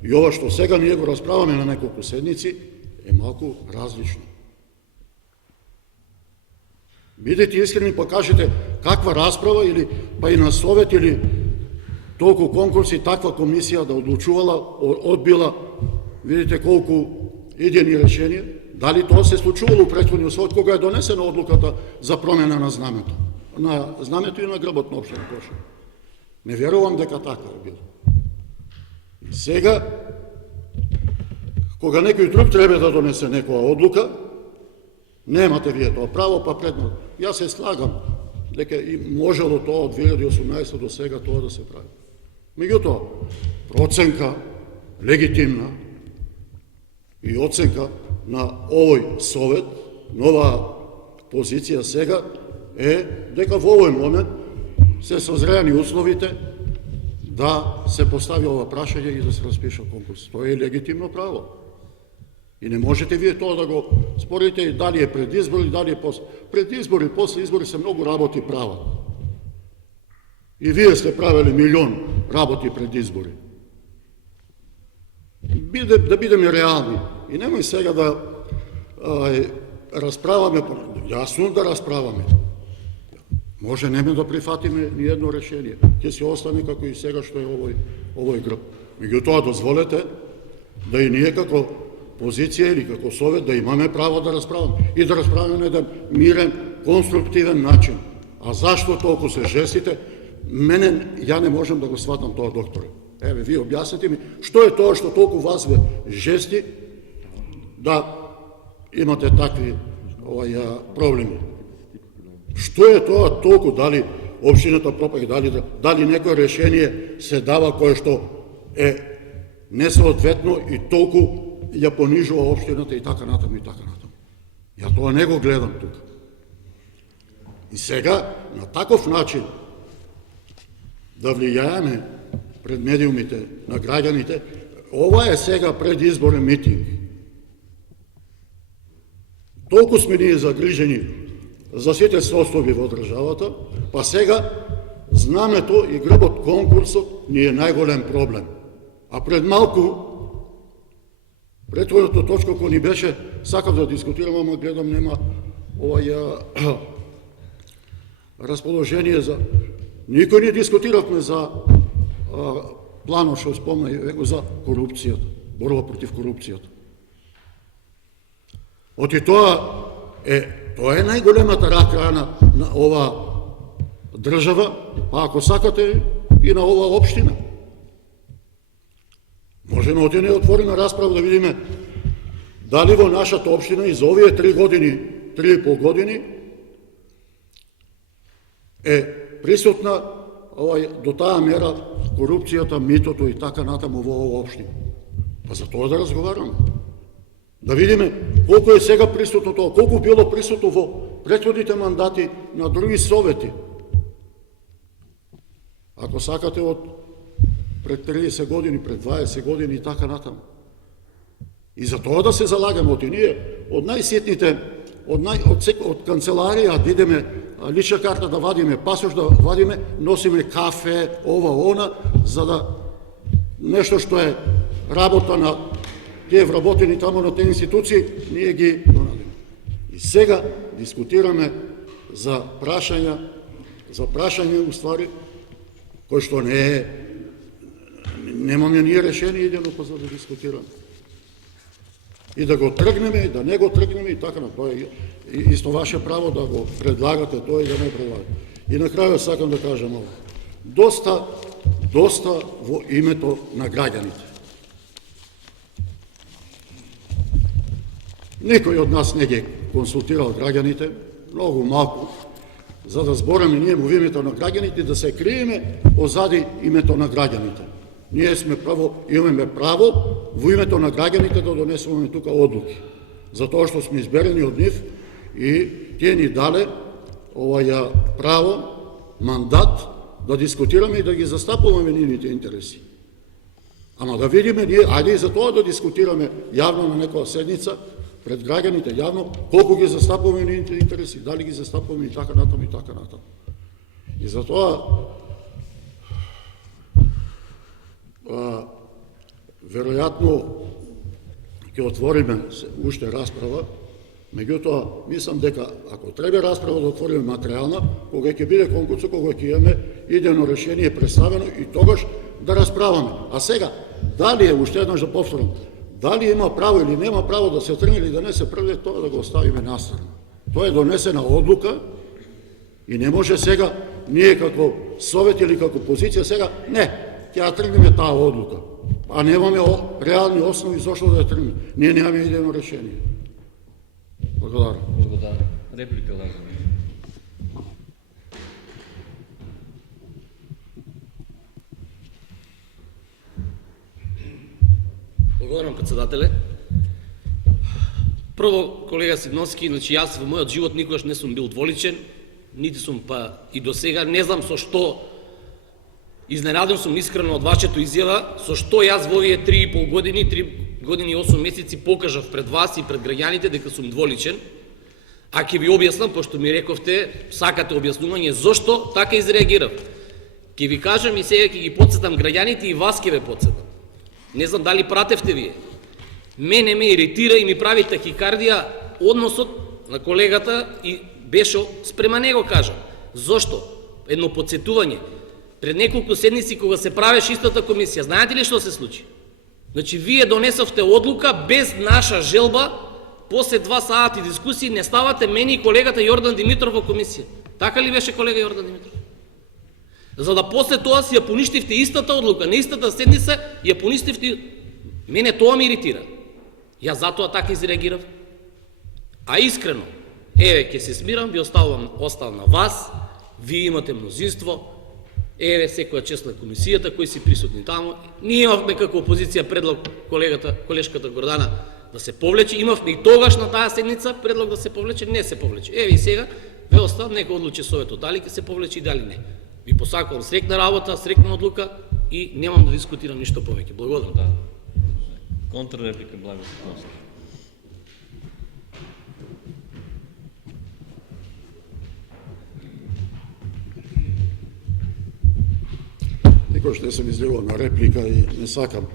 и ова што сега ние го расправаме на неколку седници е малку различно. Бидете искрени па кажете каква расправа или па и на Совет или толку конкурси таква комисија да одлучувала, одбила, видите колку идејни решенија, дали тоа се случувало у претходниот Совет кога е донесена одлуката за промена на знамето и на грбот на општина Кочани. Не верувам дека така е било. И сега, кога некој друг треба да донесе некоја одлука, немате вие тоа право, па предно. Јас се слагам дека и можело тоа од 2018 до сега тоа да се прави. Меѓутоа, проценка легитимна и оценка на овој Совет, нова позиција сега е дека во овој момент се созреани условите да се постави ова прашање и да се распише конкурс. Тоа е легитимно право. И не можете вие тоа да го спорите дали е пред избори, дали е после. Пред избори, после избори се многу работи прават. И вие сте правили милион работи пред избори. Да бидеме реални. И немој сега да расправаме, јасно да расправаме. Може нема да прифатиме ни едно решение. Ќе се остане како и сега што е овој грб. Меѓутоа дозволете да и ние како позиција или како Совет да имаме право да расправаме. И да расправаме на еден мирен, конструктивен начин. А зашто толку се жестите? Ја не можам да го сватам тоа, докторе. Еве, вие објаснете ми, што е тоа што толку вас ве жести да имате такви проблеми? Што е тоа толку, дали општината пропаѓа, дали некој решение се дава кое што е несоодветно и толку ја понижува општината и така натаму и така натаму. Ја тоа не го гледам тука. И сега, на таков начин, да влијаеме пред медиумите на граѓаните, ова е сега предизборен митинг. Толку сме ние загрижени за сите состојби во државата, па сега знамето и грбот конкурсот ни е најголем проблем. А пред малку, претходната точка кој ни беше, сакав да дискутирам, ама гледам нема расположение за... Никој не дискутиравме за планот што спомна его за корупцијата, борба против корупцијата. Оти тоа е најголемата рак рана на ова држава, па ако сакате и на ова општина. Можеме оти не отворена расправа да видиме дали во нашата општина и за овие 3 години, 3,5 години е присутна до таа мера корупцијата, митото и така натаму во ова општина. Па за тоа да разговараме. Да видиме колку е сега присутно тоа, колку било присутно во претходните мандати на други совети. Ако сакате од пред 30 години, пред 20 години и така натаму. И за тоа да се залагаме оти ние, од најситните, од канцеларија да идеме лична карта да вадиме, пасош да вадиме, носиме кафе, ова, она, за да нешто што е работа на тие вработени тамо на тие институции, ние ги донадиме. И сега дискутираме за прашања уствари, кој што немаме ние решение идено па за да дискутираме. И да го тргнеме, и да не го тргнеме, и така на тоа е исто ваше право да го предлагате тоа и да не предлагате. И на крајот сакам да кажам ово. Доста во името на граѓаните. Никој од нас не ги консултирал граѓаните, многу малку, за да збораме ние во името на граѓаните, да се криеме позади името на граѓаните. Ние имаме право во името на граѓаните да донесуваме тука одлуки. Затоа што сме изберени од нив и тие ни дале право, мандат да дискутираме и да ги застапуваме нивните интереси. Ама да видиме ние, ајде и за тоа да дискутираме јавно на некоја седница, пред граѓаните јавно, колку ги застапуваме нивните интереси, дали ги застапуваме и така натаму и така натаму. И затоа веројатно ќе отвориме уште расправа, меѓутоа мислам дека ако треба расправа да отвориме материјална, кога ќе биде конкурсот, кога ќе имаме идејно решение представено и тогаш да расправаме. А сега, дали е, уште еднаш да повторам, дали има право или нема право да се тргне или да не се првде, тоа да го оставиме настрана. Тоа е донесена одлука и не може сега ние како совет или како позиција сега, не, ќе ја тргнеме таа одлука. А немаме реални основи зашто да ја тргнеме. Ние немаме идејно решение. Благодарам. Благодарам. Реплика, Лазар. Благодарам, председателе. Прво, колега Сидновски, значи јас во мојот живот никогаш не сум бил дволичен, нити сум па и до сега, не знам со што, изненаден сум искрено од вашето изјава, со што јас во овие 3,5 години, 3 години и 8 месеци покажав пред вас и пред граѓаните дека сум дволичен, а ќе ви објаснам, пошто ми рековте, сакате објаснување, зошто така изреагирав. Ќе ви кажам и сега ќе ги подсетам граѓаните и вас ќе ве подсетам. Не знам дали пратевте вие. Мене ме иритира и ми прави тахикардија односот на колегата и беше спрема него кажам. Зошто? Едно подсетување. Пред неколку седмици кога се правеше истата комисија, знаете ли што се случи? Значи вие донесовте одлука без наша желба, после 2 сати дискусии не ставате мене и колегата Јордан Димитров во комисија. Така ли беше, колега Јордан Димитров? За да после тоа си ја поништивте истата одлука, на истата седница ја поништивте, мене тоа ме иритира. Јас затоа така изреагирав. А искрено, еве ќе се смирам, ви оставам на вас, вие имате мнозинство, еве секоја чест на комисијата, кои си присутни таму. Ние имавме како опозиција предлог колешката Гордана да се повлече, имавме и тогаш на таа седница предлог да се повлече, не се повлече. Еве и сега, ве оставам, нека одлучи советот дали ќе се повлече и дали не. Ви посакувам срекна работа, срекна одлука, и немам да дискутирам ништо повеќе. Благодарам. Да. Контрреплика, Благо Соковски. Никош не сум излегол на реплика и не сакам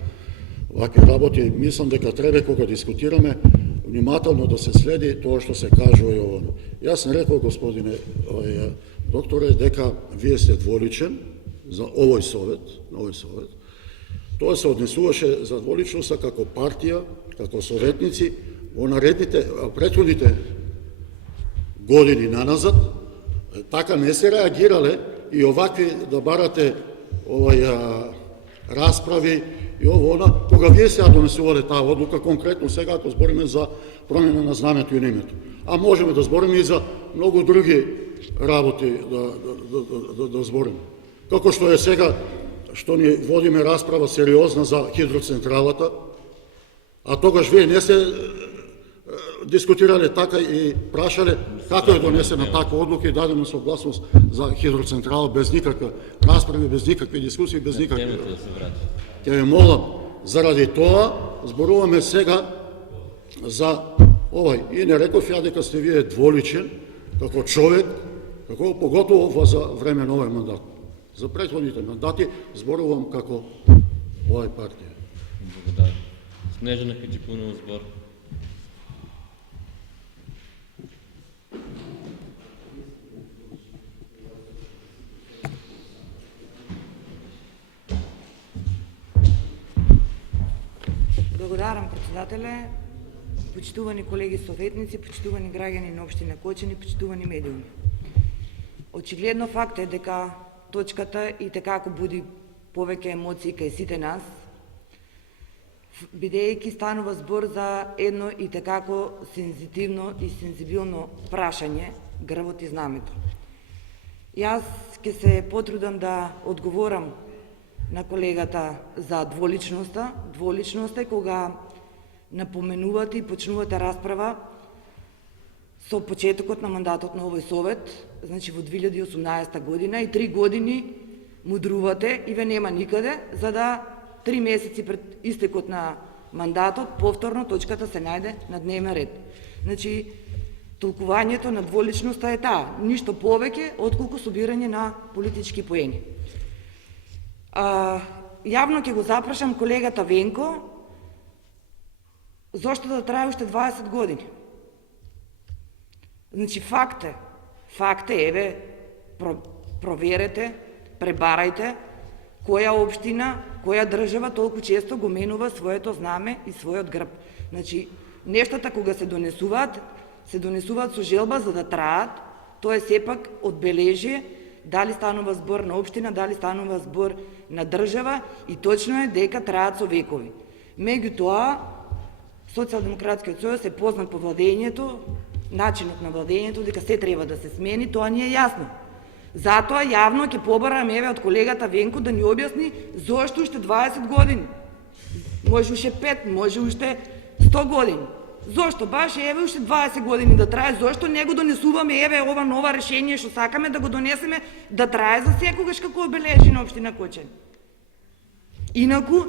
вакви работи. Мислам дека треба кога дискутираме внимателно да се следи тоа што се кажува и ово. Јас сум рекол, господине докторе, дека вие сте дволичен за овој совет. Тоа се однесуваше за дволичноста како партија, како советници во наредните, претходните години наназад. Така не се реагирале и овакви да барате расправи и ово кога вие сега донесувале таа одлука, конкретно сега ако збориме за промена на знамето и на името. А можеме да збориме и за многу други работи да збориме. Како што е сега, што ни водиме расправа сериозна за хидроцентралата, а тогаш вие не се дискутирале така и прашале како е донесена така одлука и дадена согласност за хидроцентрала без никаква расправи, без никакви дискусии, без никакви. Да се врати. Ќе ве молам, заради тоа зборуваме сега за овај. И не реков ја дека сте вие дволичен како човек, како поготово за време на овој мандат. За претходните мандати зборувам како овај партија. Благодарам. Снежана Хаджипунова, збор. Благодарам, председателе, почитувани колеги советници, почитувани граѓани на општина Кочани, почитувани медиуми. Очигледно факт е дека точката и така ако буди повеќе емоции кај сите нас, бидејќи станува збор за едно и такако сензитивно и сензибилно прашање, грбот и знамето. Јас ќе се потрудам да одговорам на колегата за дволичноста. Дволичноста е кога напоменувате и почнувате расправа со почетокот на мандатот на овој совет, значи во 2018 година и 3 години мудрувате и ве нема никаде, за да 3 месеци пред истекот на мандатот повторно точката се најде на дневен ред. Значи, толкувањето на дволичноста е таа, ништо повеќе отколку собирање на политички поени. Јавно ќе го запрашам колегата Венко, зошто да трае уште 20 години? Значи, факт е, еве, проверете, пребарајте, која општина, која држава толку често го менува своето знаме и својот грб. Значи, нештата кога се донесуваат со желба за да траат, тоа е сепак одбележие, дали станува збор на општина, дали станува збор на држава и точно е дека траат со векови. Меѓутоа, Социјалдемократскиот сојуз е познат по владењето, начинот на владењето, дека се треба да се смени, тоа ни е јасно. Затоа јавно ќе побарам еве од колегата Венко да ни објасни зошто уште 20 години. Може уште 5, може уште 100 години. Зошто баш еве уште 20 години да трае? Зошто не го донесуваме еве ова нова решение што сакаме да го донесеме да трае за секогаш како обележи на општина Кочани? Инаку,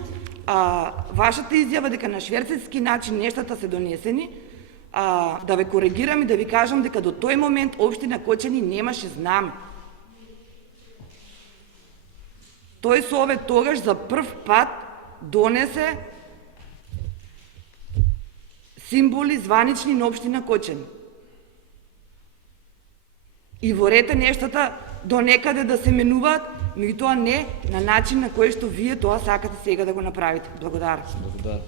вашата изјава дека на шверцерски начин нештата се донесени, да ве коригирам и да ви кажам дека до тој момент општина Кочани немаше знаме. Тој совет тогаш за прв пат донесе символи званични на општина Кочани. И во ред нештата до некаде да се менуваат, меѓутоа не на начин на кој што вие тоа сакате сега да го направите. Благодарам. Благодарам.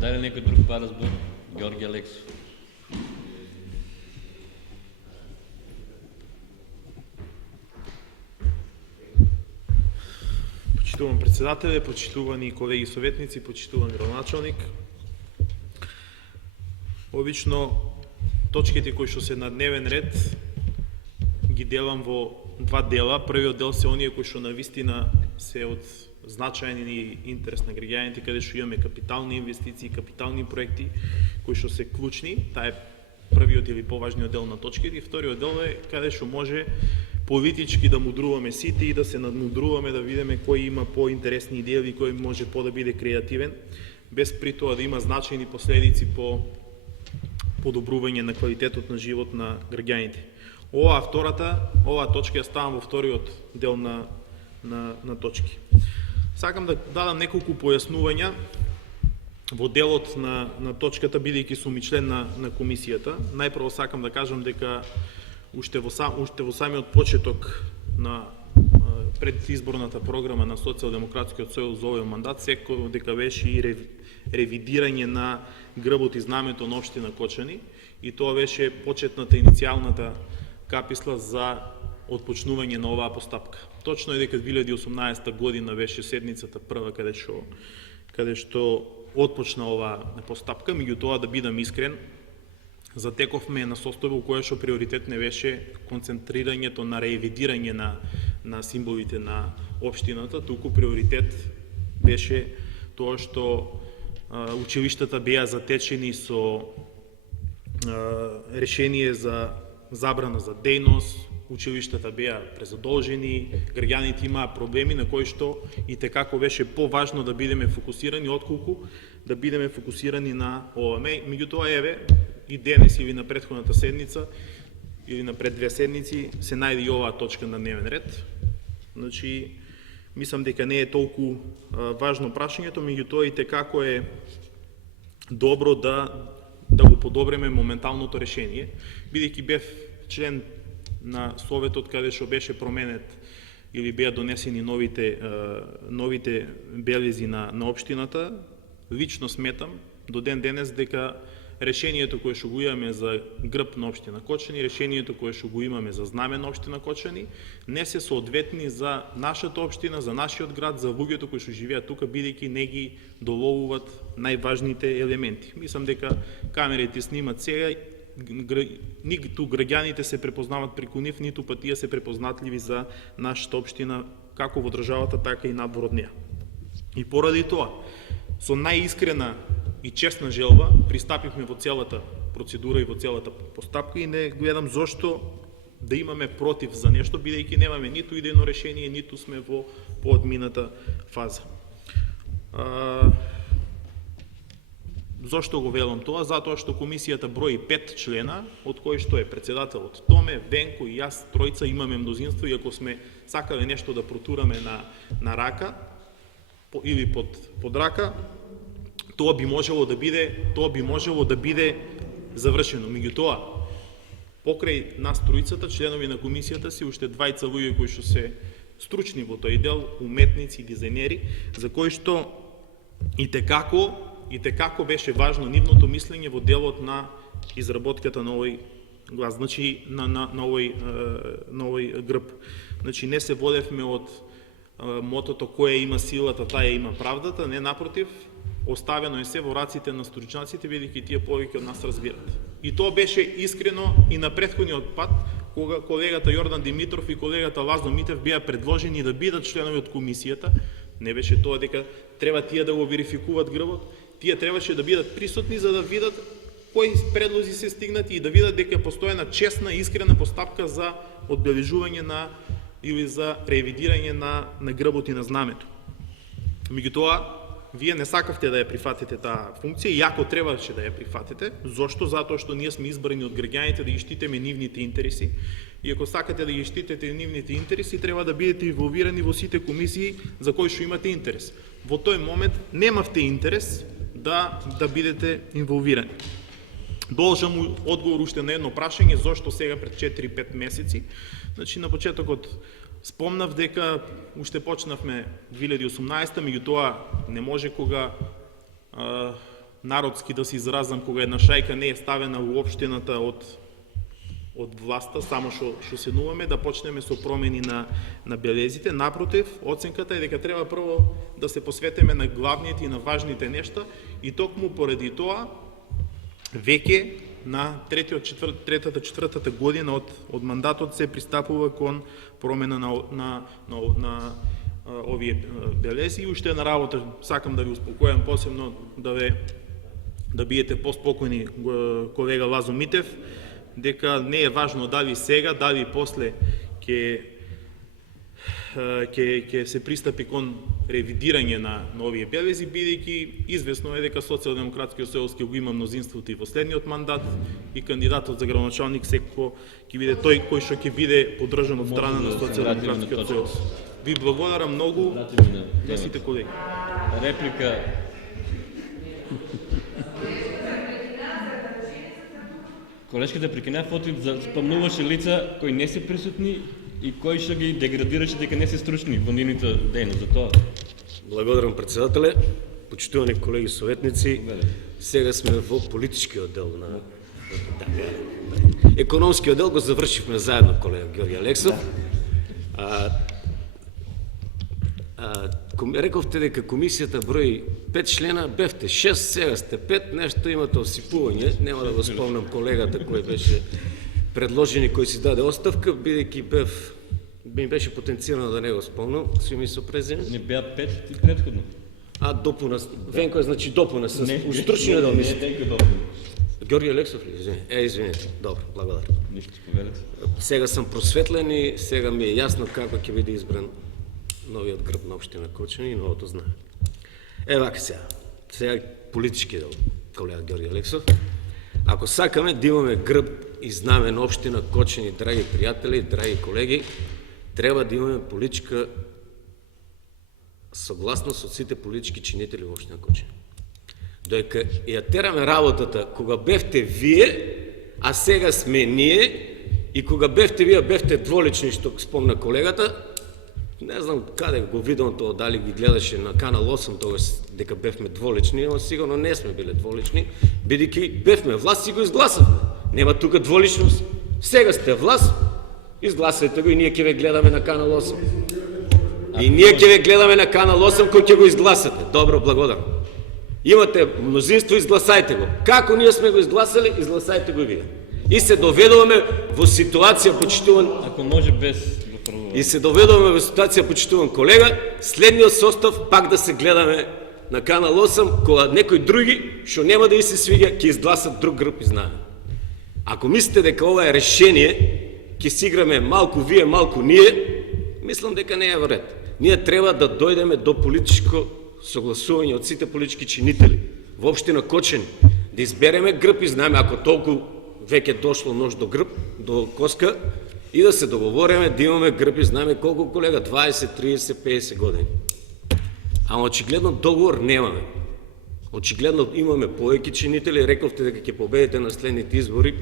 Дали некој друг пара збор? Георги Алексов. Почитувам председателе, почитувани колеги советници, почитуван градоначалник. Обично точките кои што се на дневен ред ги делам во два дела. Првиот дел се оние кои што навистина се од значаен и интерес на граѓаните, каде што имаме капитални инвестиции, капитални проекти кои што се клучни. Таа е првиот или поважниот дел на точките. И вториот дел е каде што може политички да мудруваме сите и да се надмудруваме, да видиме кој има поинтересни идеи или кој може да биде креативен, без при тоа да има значајни последици по подобрување на квалитетот на живот на граѓаните. Оваа точка ја ставам во вториот дел на точки. Сакам да дадам неколку појаснувања во делот на точката, бидејќи сум и член на комисијата. Најпрво сакам да кажам дека уште во самиот почеток на предизборната програма на Социјалдемократскиот сојуз за овој мандат, секој дека беше и ревидирање на грбот и знамето на општина Кочани, и тоа беше почетната иницијалната каписла за отпочнување на оваа постапка. Точно е дека 2018 година беше седницата прва каде што отпочна оваа постапка, меѓутоа да бидам искрен, затековме на состојба во која што приоритет не беше концентрирањето на ревидирање на символите на општината, туку приоритет беше тоа што училиштата беа затечени со решение за забрана за дејност, училиштата беа презадолжени, граѓаните имаа проблеми на кои што и текако беше поважно да бидеме фокусирани отколку да бидеме фокусирани на ова. Меѓутоа, еве, и денес или на претходната седница или на пред 2 седници се најде и оваа точка на дневен ред. Значи, мислам дека не е толку важно прашањето, меѓутоа и текако е добро да го подобреме моменталното решение, бидејќи бев член на Советот каде што беше променет или беа донесени новите белези на општината. Лично сметам до ден денес дека решението кое што го имаме за грб на општина Кочани, решението кое што го имаме за знаме на општина Кочани, не се соодветни за нашата општина, за нашиот град, за луѓето кои што живеат тука, бидејќи не ги доловуваат најважните елементи. Мислам дека камерите снимат сега, ниту граѓаните се препознават преку нив, ниту пак тие се препознатливи за нашата општина, како во државата, така и надвор од неа. И поради тоа, со најискрена и честна желба, пристапивме во целата процедура и во целата постапка и не гледам зошто да имаме против за нешто, бидејќи немаме ниту идејно решение, ниту сме во поодмината фаза. Зошто го велам тоа? Затоа што комисијата брои 5 члена, од кои што е председателот Томе, Венко и јас, тројца, имаме мнозинство, и ако сме сакале нешто да протураме на рака или под рака, тоа би можело да биде завршено. Меѓутоа, покрај нас тројцата, членови на комисијата, си уште двајца луѓе кои што се стручни во тој дел, уметници, дизајнери, за кои што и текако беше важно нивното мислење во делот на изработката на овој глас, значи на овој грб. Значи не се водевме од мотото која има силата, таа има правдата, не, напротив, оставено е се во раците на стручњаците, бидејќи тие повеќе од нас разбират. И тоа беше искрено и на претходниот пат, кога колегата Јордан Димитров и колегата Лазо Митев беа предложени да бидат членови од комисијата. Не беше тоа дека треба тие да го верификуваат грбот, тие требаше да бидат присутни за да видат кои предлози се стигнати и да видат дека постои една честна и искрена постапка за одбележување или за ревидирање на грбот и на знамето. Меѓутоа, вие не сакавте да ја прифатите таа функција, иако требаше да ја прифатите. Зошто? Затоа што ние сме избрани од граѓаните да ги штитиме нивните интереси. И ако сакате да ги штитите нивните интереси, треба да бидете инволвирани во сите комисии за кои што имате интерес. Во тој момент немавте интерес да бидете инволвирани. Должам одговор уште на едно прашање, зошто сега пред 4-5 месеци. Значи, на почетокот спомнав дека уште почнавме 2018, меѓутоа не може кога народски да се изразам, кога една шајка не е ставена во општината од власта, само што сенуваме, да почнеме со промени на белезите. Напротив, оценката е дека треба прво да се посветиме на главните и на важните нешта, и токму поради тоа веќе на третата година од мандатот се пристапува кон промена на овие белези. И уште една работа сакам да ви успокојам посебно, да бидете поспокојни, колега Лазо Митев, дека не е важно дали сега, дали после ќе се пристапи кон ревидирање на овие белези, бидејќи известно е дека Социјалдемократскиот селски го има мнозинството и во следниот мандат и кандидатот за градоначалник секако ќе биде тој кој што ќе биде поддржан од страна на Социјалдемократскиот селски. Ви благодарам многу на сите колеги. Реплика. Колешката прекина фото за спомнуваше лица кои не се присутни и кои ще ги деградираше дека не се стручни во нивната дејност за тоа. Благодарам, председателе. Почитувани колеги советници, сега сме во политичкиот дел на економскиот дел го завршивме заедно, колега Георги Алексов. Рековте дека комисијата брои 5 члена, бевте 6, сега сте 5, нешто имате осипување, нема да го спомнам колегата кој беше предложен и кој си даде оставка, бидејќи ми беше потенцирано да не го спомнам, сви ми се презени. Не беа 5 и предходно. Допуна, Венко е значи допуна, с устручния да мислите. Не, Венко допуна. Георги Алексов ли? Извинете. Добро, благодарам. Нищо, повелете. Сега съм просветлен и сега ми е ясно како ќе биде избран новиот грб на општина Кочани и новото знаме. Вака сега. Сега политички дел, колега Георги Алексов. Ако сакаме да имаме грб и знаме на општина Кочани, драги пријатели, драги колеги, треба да имаме политичка согласност од сите политички чинители во општина Кочани. Доека ја тераме работата кога бевте вие, а сега сме ние, и кога бевте вие, бевте дволични, што спомна колегата, не знам каде го видам тоа, дали ги гледаше на Канал 8 тогаш дека бевме дволични, но сигурно не сме биле дволични, бидејќи бевме власт и го изгласавме. Нема тука дволичност. Сега сте власт, изгласајте го и ние ќе ве гледаме на Канал 8. И ние ќе ве гледаме на Канал 8 кој ќе го изгласате. Добро, благодарам. Имате мнозинство, изгласајте го. Како ние сме го изгласали, изгласајте го и вие. И се доведуваме во ситуација, почитуван... Ако може без... И се доведуваме во ситуација, почитуван колега, следниот состав пак да се гледаме на Канал 8, кога некои други, што нема да ви се свиѓа, ќе изгласат друг грб и знаме. Ако мислите дека ова е решение, ќе си играме малку вие, малку ние, мислам дека не е во ред. Ние треба да дојдеме до политичко согласување од сите политички чинители во општина Кочани, да избереме грб и знаме, ако толку веќе дошло нож до грб, до коска, и да се договориме да имаме грб и знаме колку колега, 20, 30, 50 години. Ама очигледно договор немаме. Очигледно имаме повеќе чинители, рековте дека ќе победите на следните избори.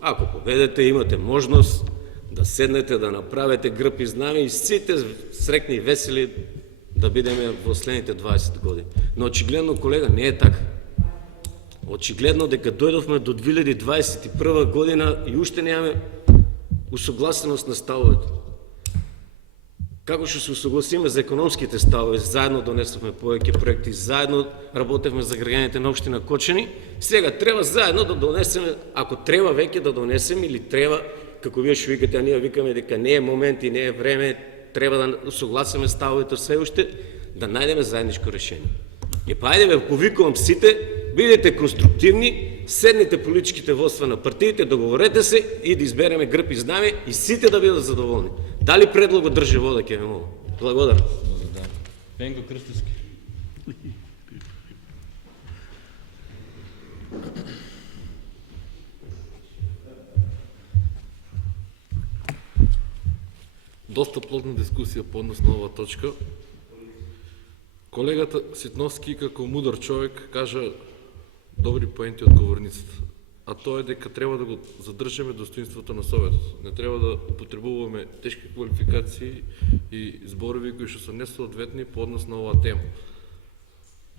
Ако победите, имате можност да седнете, да направите грб и знаме и сите срекни и весели да бидеме во следните 20 години. Но очигледно, колега, не е така. Очигледно дека дојдовме до 2021 година и уште немаме усогласеност на ставовете. Како што се усогласиме за економските ставови, заедно донесовме повеќе проекти, заедно работевме за граѓаните на општина Кочани, сега треба заедно да донесеме, ако треба веќе да донесеме или треба, како вие што викате, а ние викаме дека не е момент и не е време, треба да усогласиме ставовете све уште, да најдеме заедничко решение. И па ајде ве повикувам сите, бидете конструктивни, седнете политичките водства на партиите, договорете се и да избереме грб и знаме и сите да бидат задоволни. Дали предлогот држи вода, ќе ме молам. Благодарам. Пенко Крстевски. Доста плодна дискусија по однос на оваа точка. Колегата Ситновски, како мудар човек, кажа добри поенти од говорницата. А тоа е дека треба да го задржиме достоинството на Советот. Не треба да употребуваме тешки квалификации и зборови кои што се несоодветни по однос на оваа тема.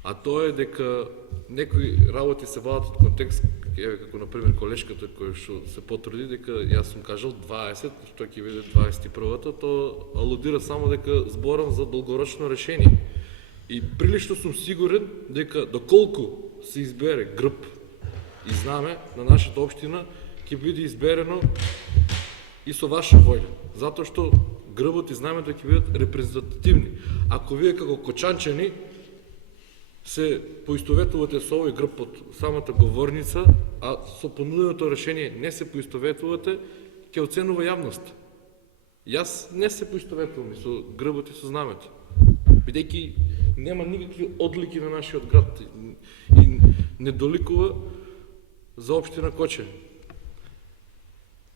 А тоа е дека некои работи се вадат од контекст, како например колешката кој што се потруди дека јас сум кажал 20, што ќе биде 21-та, тоа алудира само дека зборам за долгорочно решение. И прилично сум сигурен дека доколку се избере грб и знаме на нашата општина, ќе биде изберено и со ваша воља. Затоа што грбот и знамето ќе бидат репрезентативни. Ако вие како кочанчани се поистоветувате со овој грб под самата говорница, а со понуденото решение не се поистоветувате, ќе оценува јавност. Јас не се поистоветувам и со грбот и со знамето, бидејќи нема никакви одлики на нашиот град и не доликува за општина Кочани.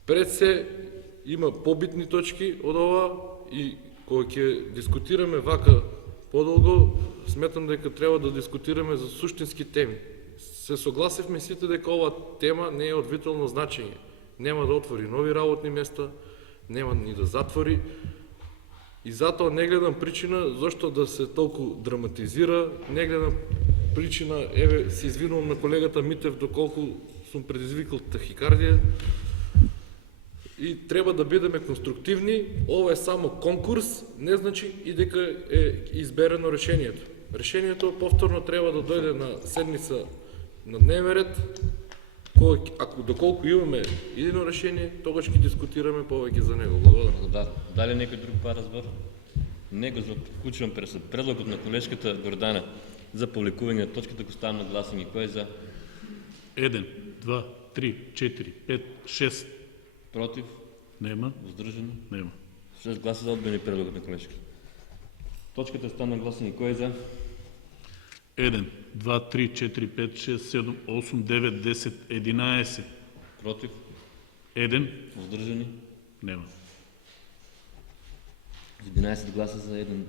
Пред се има побитни точки од ова и кога ќе дискутираме вака подолго, сметам дека треба да дискутираме за суштински теми. Се согласивме сите дека ова тема не е од витално значење. Нема да отвори нови работни места, нема ни да затвори. И затоа не гледам причина зашто да се толку драматизира, не гледам причина, еве, се извинувам на колегата Митев доколку сум предизвикал тахикардија, и треба да бидеме конструктивни. Ова е само конкурс, не значи и дека е изберено решението. Решението повторно треба да дојде на седница на дневен ред. Доколку имаме едино решение, тогаш ќе дискутираме повеќе за него. Благодарам. Дали некој друг па разбор? Не го вклучувам предлогот на колешката Гордана за публикување на точката, го ставам на гласање. Кој е за? 1, 2, 3, 4, 5, 6. Против? Нема. Воздржани? Нема. 6 гласа за одбрани предлогот на колешката. Точката стана на гласање. Кој е за? 1, 2, 3, 4, 5, 6, 7, 8, 9, 10, 11. Против? 1. Воздржани? Нема. 11 гласа за 1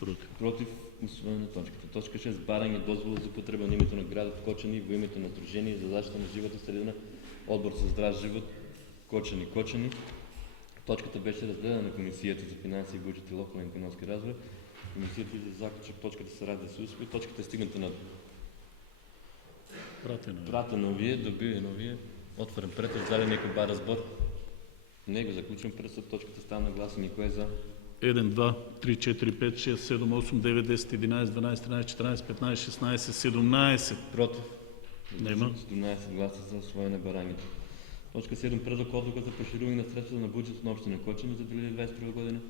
Против. против усвојане на точката. Точка 6. Барање дозвола за употреба на името на градот Кочани во името на Сдружение за заштита на животна средина, Одбор за здрав живот, Кочани. Точката беше разгледана на Комисијата за финансии, буџет и локален економски развој. Комисијата за заклучок точката се ради да се усвои. Точката е стигната на пратена вие, добивено вие. Отворен претрес, дали некој ба разбор? Не го заклучувам пресот, точката стана на гласање. Кој е за? 1, 2, 3, 4, 5, 6, 7, 8, 9, 10, 11, 12, 13, 14, 15, 16, 17. Против? Нема. 17 гласа за усвојане барањето. Точка 7. Предлог одлука за проширување на средствата на буџетот на општина Кочани за 2021 година.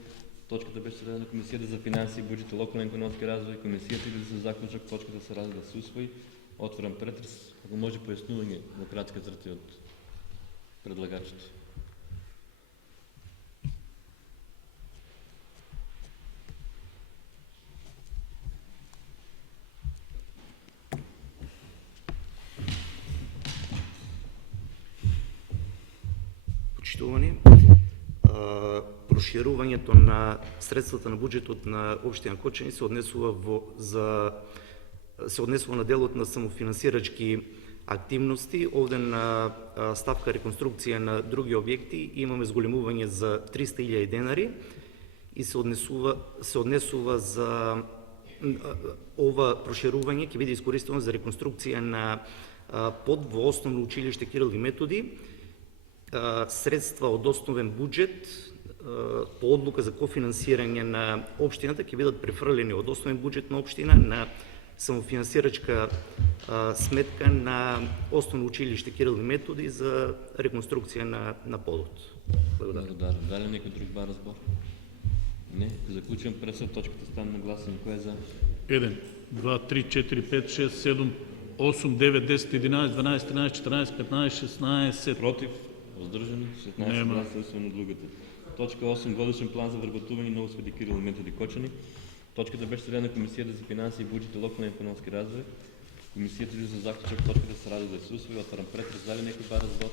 Точката беше средена на Комисијата за финансии, буџет и локален економски развој. Комисијата или за заклучок, точката се ради да се усвои. Отворам претрес. Ако може појаснување во кратка црта од предлагачите. Почитувани, проширувањето на средствата на буџетот на општина Кочани се однесува на делот на самофинансирачки активности. Овде на ставка реконструкција на други објекти имаме зголемување за 300.000 денари и се однесува за ова проширување ќе биде искористено за реконструкција на под во основно училиште Кирил и Методи. Средства од основен буџет по одлука за кофинансирање на општината ќе бидат префрлени од основен буџет на општина на самофинансирачка сметка на основно училиште Кирил и Методи за реконструкција на подот. Благодарам. Дали некој друг ба разбор? Не. Заклучувам пресот, точката стана на гласање. Кој е за? 1, 2, 3, 4, 5, 6, 7, 8, 9, 10, 11, 12, 13, 14, 15, 16. Против? Воздржани? 16 гласа усвоено од другата. Точка 8. Годишен план за вработување на Новосвети Кирил и Методи Кочани. Точката беше средена на Комисијата за финансии, буџет и локален економски развој. Комисијата за заклучок, точката се ради да се усвои. Отварам претрес. Дали некој ба разбор?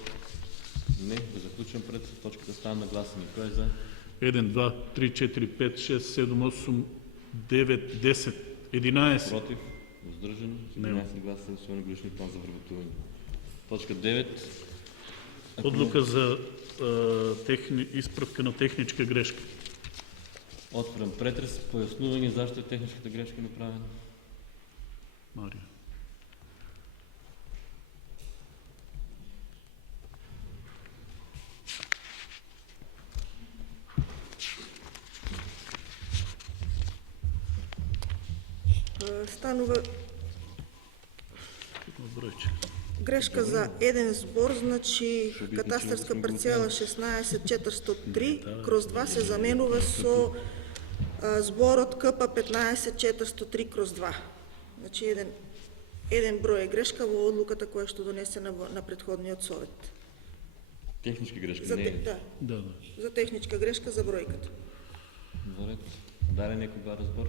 Не. Го заклучувам претрес. Точката стана на гласање. Кој е за? 1, 2, 3, 4, 5, 6, 7, 8, 9, 10, 11. Против? Воздржани? 17 гласа за усвоен годишен план за вработување. Точка 9. Одлука за исправка на техничка грешка. Отворам претрес, појаснување зашто е техничката грешка направена. Марија. Станува грешка за еден збор, значи катастарска парцела 16403/2 се заменува со зборот КП 15403/2. Значи еден број е грешка во одлуката која што донесена на претходниот совет. Техничка грешка, За, не е. да, Да. за техничка грешка за бројката. Во ред. Даде некој ба разбор?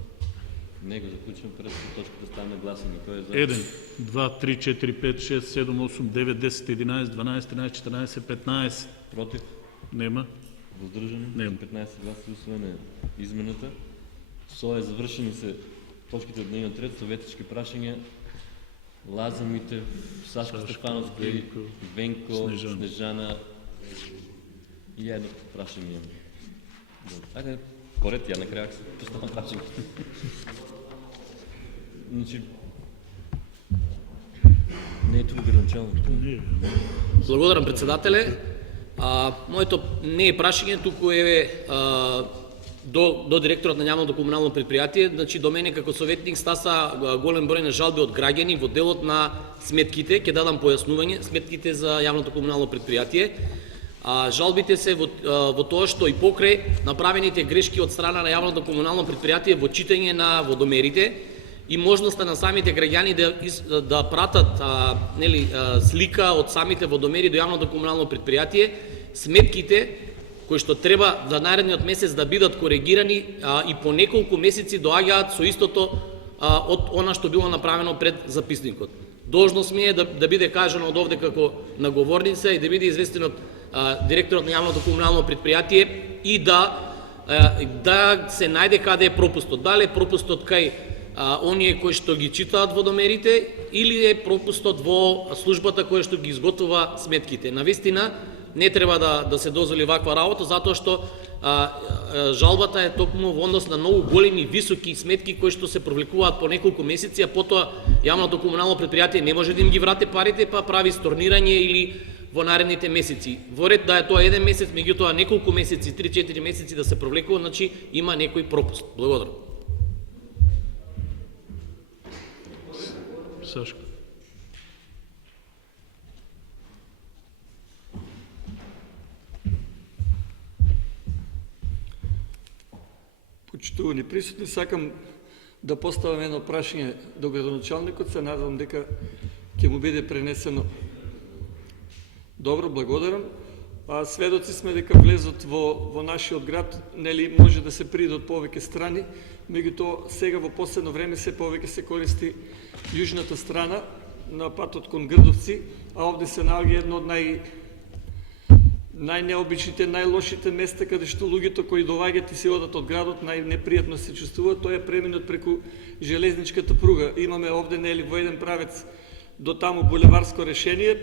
Не го заклучувам, пред точката стане на гласење. Кој е за? 1, 2, 3, 4, 5, 6, 7, 8, 9, 10, 11, 12, 13, 14, 15. Против? Нема. Воздржани? Нема. 15 гласа усвоена измената. Со е завршени се точките од дневниот ред, советички прашања. Лаза Митев, Сашко Стефановски, Венко, Снежана и едно прашање. Ајде, поред, ја на крајак се поставам прашање. Значи, не е тука граничалното. Благодарам, председателе. Моето не е прашање, туку е до директорот на јавното комунално предпријатие. Значи, до мене како советник стаса голем број на жалби од граѓани во делот на сметките. Ќе дадам појаснување, сметките за јавното комунално предпријатие. Жалбите се во тоа што и покрај направените грешки од страна на јавното комунално предпријатие во читање на водомерите и можноста на самите граѓани да пратат слика од самите водомери до јавното комунално предпријатие, сметките кои што треба за наредниот месец да бидат коригирани и по неколку месеци доаѓаат со истото од она што било направено пред записникот. Должност ми е да биде кажано од овде како наговорница и да биде известен од директорот на јавното комунално предпријатие и да се најде каде е пропустот. Дали е пропустот кај оние кои што ги читаат водомерите или е пропустот во службата која што ги изготвува сметките. Навистина не треба да се дозволи ваква работа, затоа што жалбата е токму во однос на многу големи високи сметки кои што се провлекуваат по неколку месеци, а потоа јавното комунално предпријатие не може да им ги врати парите, па прави stornирање или во наредните месеци. Во ред да е тоа еден месец, меѓутоа неколку месеци, 3-4 месеци да се провлекува, значи има некој пропуст. Благодарам. Сашко. Почитувани присутни, сакам да поставам едно прашање до градоначалникот, се надевам дека ќе му биде пренесено. Добро, благодарам. Сведоци сме дека влезот во нашиот град, нели може да се приде од повеќе страни, меѓутоа сега во последно време се повеќе се користи јужната страна на патот кон Грдовци, а овде се наоѓа едно од најнеобичните, најлошите места каде што луѓето кои доаѓаат и се одат од градот најнепријатно се чувствуваат, тоа е преминот преку железничката пруга. Имаме овде нели во еден правец до таму булеварско решение,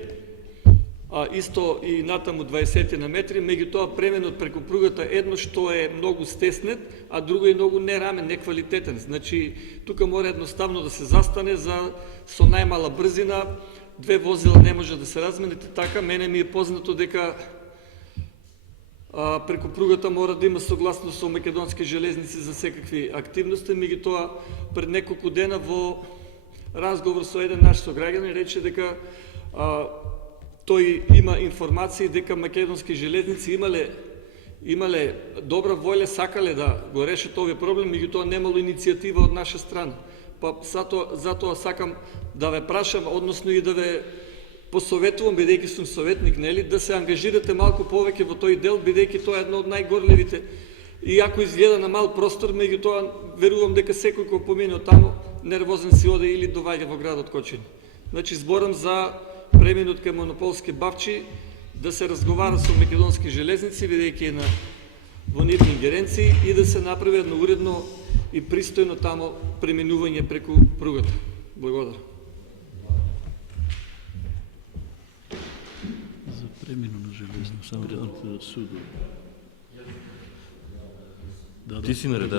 исто и натаму 20 на метри, меѓутоа пременот преку пругата едно што е многу стеснет, а друго е многу нерамен, неквалитетен. Значи, тука мора едноставно да се застане со најмала брзина, две возила не може да се размените, така мене ми е познато дека преку пругата мора да има согласно со македонски железници за секакви активности, меѓутоа пред неколку дена во разговор со еден наш сограѓанин рече дека тој има информации дека македонски железници имале добра волја, сакале да го решат овој проблем, меѓутоа немало иницијатива од наша страна. Па затоа сакам да ве прашам, односно и да ве посоветувам, бидејќи сум советник, нели, да се ангажирате малку повеќе во тој дел, бидејќи тоа е едно од најгорливите. Иако изгледа на мал простор, меѓутоа верувам дека секој кој помине таму нервозен си оде или доаѓа во градот Кочани. Значи зборам за преминот кај монополски бавчи, да се разговара со македонски железници, бидејќи е во нивни ингеренции, и да се направи едно уредно и пристојно тамо преминување преку пругата. Благодарам. За премину на железно саморедното суду. Ти си наред,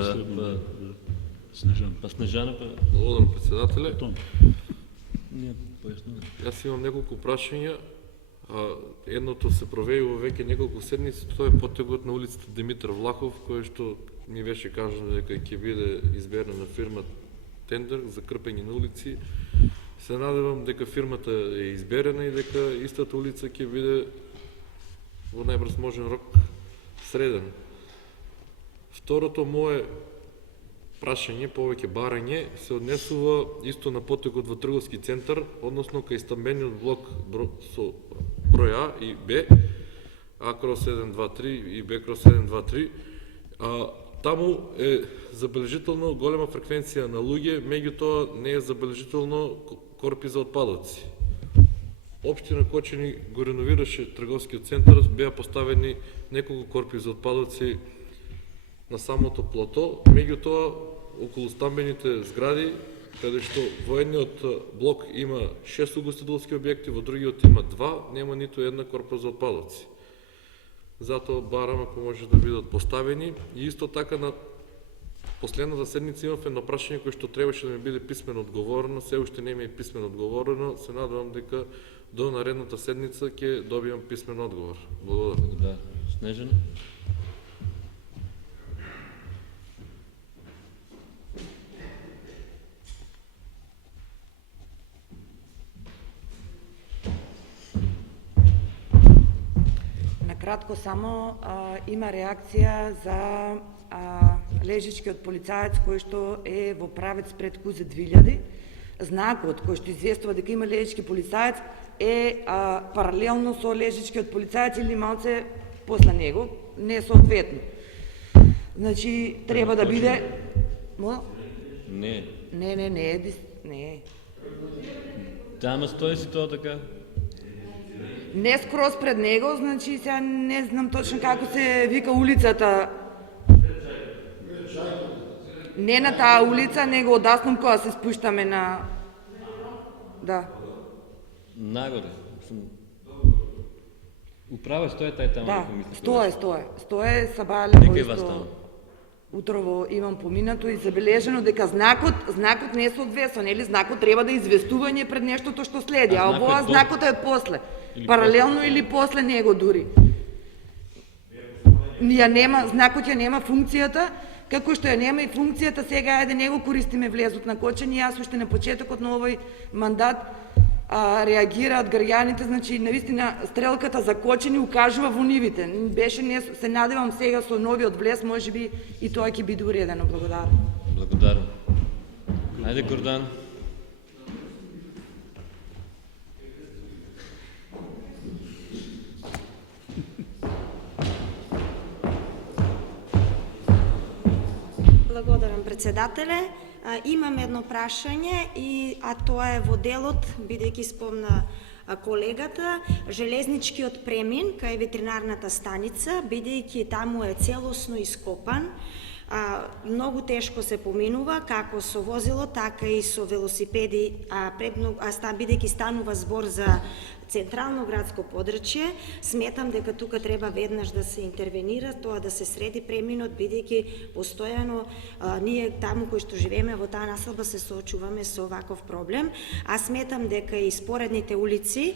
Снежана. Па Снежана, па... Благодарам, председателе. Не, појаснувам. Јас имам неколку прашања. Едното се провеува веќе неколку седмици, тоа е потегот на улицата Димитар Влахов, кој што ми беше кажано дека ќе биде изберана фирма тендер за крпење на улици. Се надевам дека фирмата е изберена и дека истата улица ќе биде во најбрз можен рок среден. Второто мое прашање, повеќе барање, се однесува исто на потегот во трговски центар, односно кај стамбениот блок со број А и Б, А-крос 723 и Б-крос 723. Таму е забележително голема фреквенција на луѓе, меѓутоа не е забележително корпи за отпадоци. Општина Кочани го реновираше трговскиот центар, беа поставени неколку корпи за отпадоци на самото плато, меѓутоа околу стамбените згради, каде што во едниот блок има 6 угостителски објекти, во другиот има 2, нема ниту една корпа за отпадоци. Затоа барам ако може да бидат поставени. И исто така на последната седница имав едно прашање кое што требаше да ми биде писмено одговорено, се уште не ми е писмено одговорено, се надевам дека до наредната седница ќе добијам писмен одговор. Благодарам. Да, Снежана. Накратко само има реакција за лежичкиот полицаец кој што е во правец пред Кузе 2000. Знакот кој што известува дека има лежички полицаец е паралелно со лежичкиот полицаец или малце после него, не соодветно. Значи треба да биде Не. Не. Тама стои си тоа така. Не скроз пред него, значи сега не знам точно како се вика улицата. Не на таа улица, него одаснам кога се спуштаме на... Да. Нагоре. Управа стои тај тама. Да, стое сабале Нека и вас кој таму. што утрово имам поминато и забележено дека знакот не е соодветствен, или знакот треба да известување пред нештото што следи, а овоа знакот е после. Паралелно или после него дури. Знакот ја нема функцијата, како што ја нема и функцијата сега ајде него користиме влезот на Кочани. Јас уште на почетокот на овој мандат реагираат граѓаните, значи навистина стрелката за Кочани укажува во нивите. Се надевам сега со новиот влез, можеби и тоа ќе биде уредено. Благодарам. Ајде Гордан. Благодарам, председателе. Имам едно прашање, а тоа е во делот, бидејќи спомна колегата, железничкиот премин кај ветеринарната станица, бидејќи таму е целосно ископан, многу тешко се поминува, како со возило, така и со велосипеди, бидејќи станува збор за централно градско подрачје, сметам дека тука треба веднаш да се интервенира, тоа да се среди преминот, бидејќи постојано ние таму кои што живееме во таа населба се соочуваме со ваков проблем. Аз сметам дека и споредните улици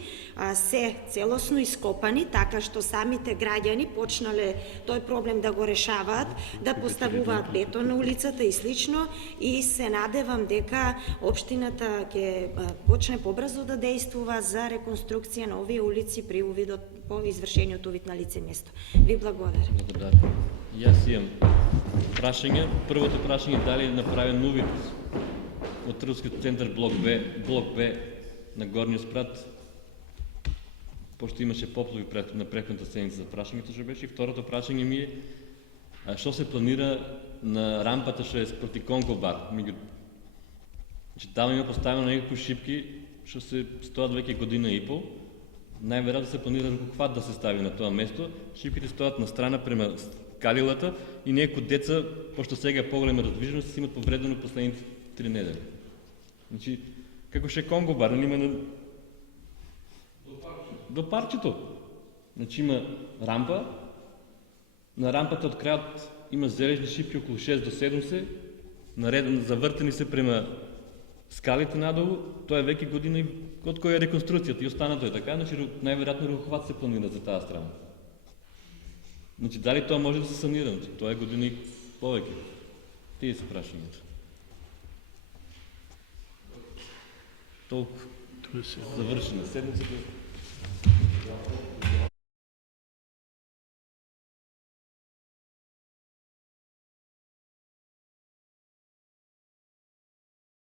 се целосно ископани, така што самите граѓани почнале тој проблем да го решаваат, да поставуваат бетон на улицата и слично, и се надевам дека општината ќе почне побрзо да действува за реконструкција на овие улици при увидот по извршениот увид на лице место. Ви благодарам. Благодарам. Јас имам прашање. Првото прашање е дали е направен увид од Трговскиот центар блок Б на горниот спрат, пошто имаше поплави на претходната седница за прашањето што беше. И второто прашање ми е што се планира на рампата што е спроти Конко бар. Значи, таму има поставено некакви шипки што се стојат веќе година и пол. Најверојатно се планира рукохват да се стави на тоа место. Шипките стојат на страна према скалилата и некои деца, пошто сега е поголема раздвиженост, се имат повредено последните 3 недели. Значи, како ше Конго бар, има до парчето. Значи има рампа, на рампата од крајот има железни шипки околу 6 до 7 се, завртени се према скалите надолу, тоа е веќе година од која е реконструкцијата и останато е така, значи најверојатно рукохват се планира за таа страна. Значи дали тоа може да се санира, значи, тоа е година и повеќе. Тие се прашањето. Толку. Завршена седмицата.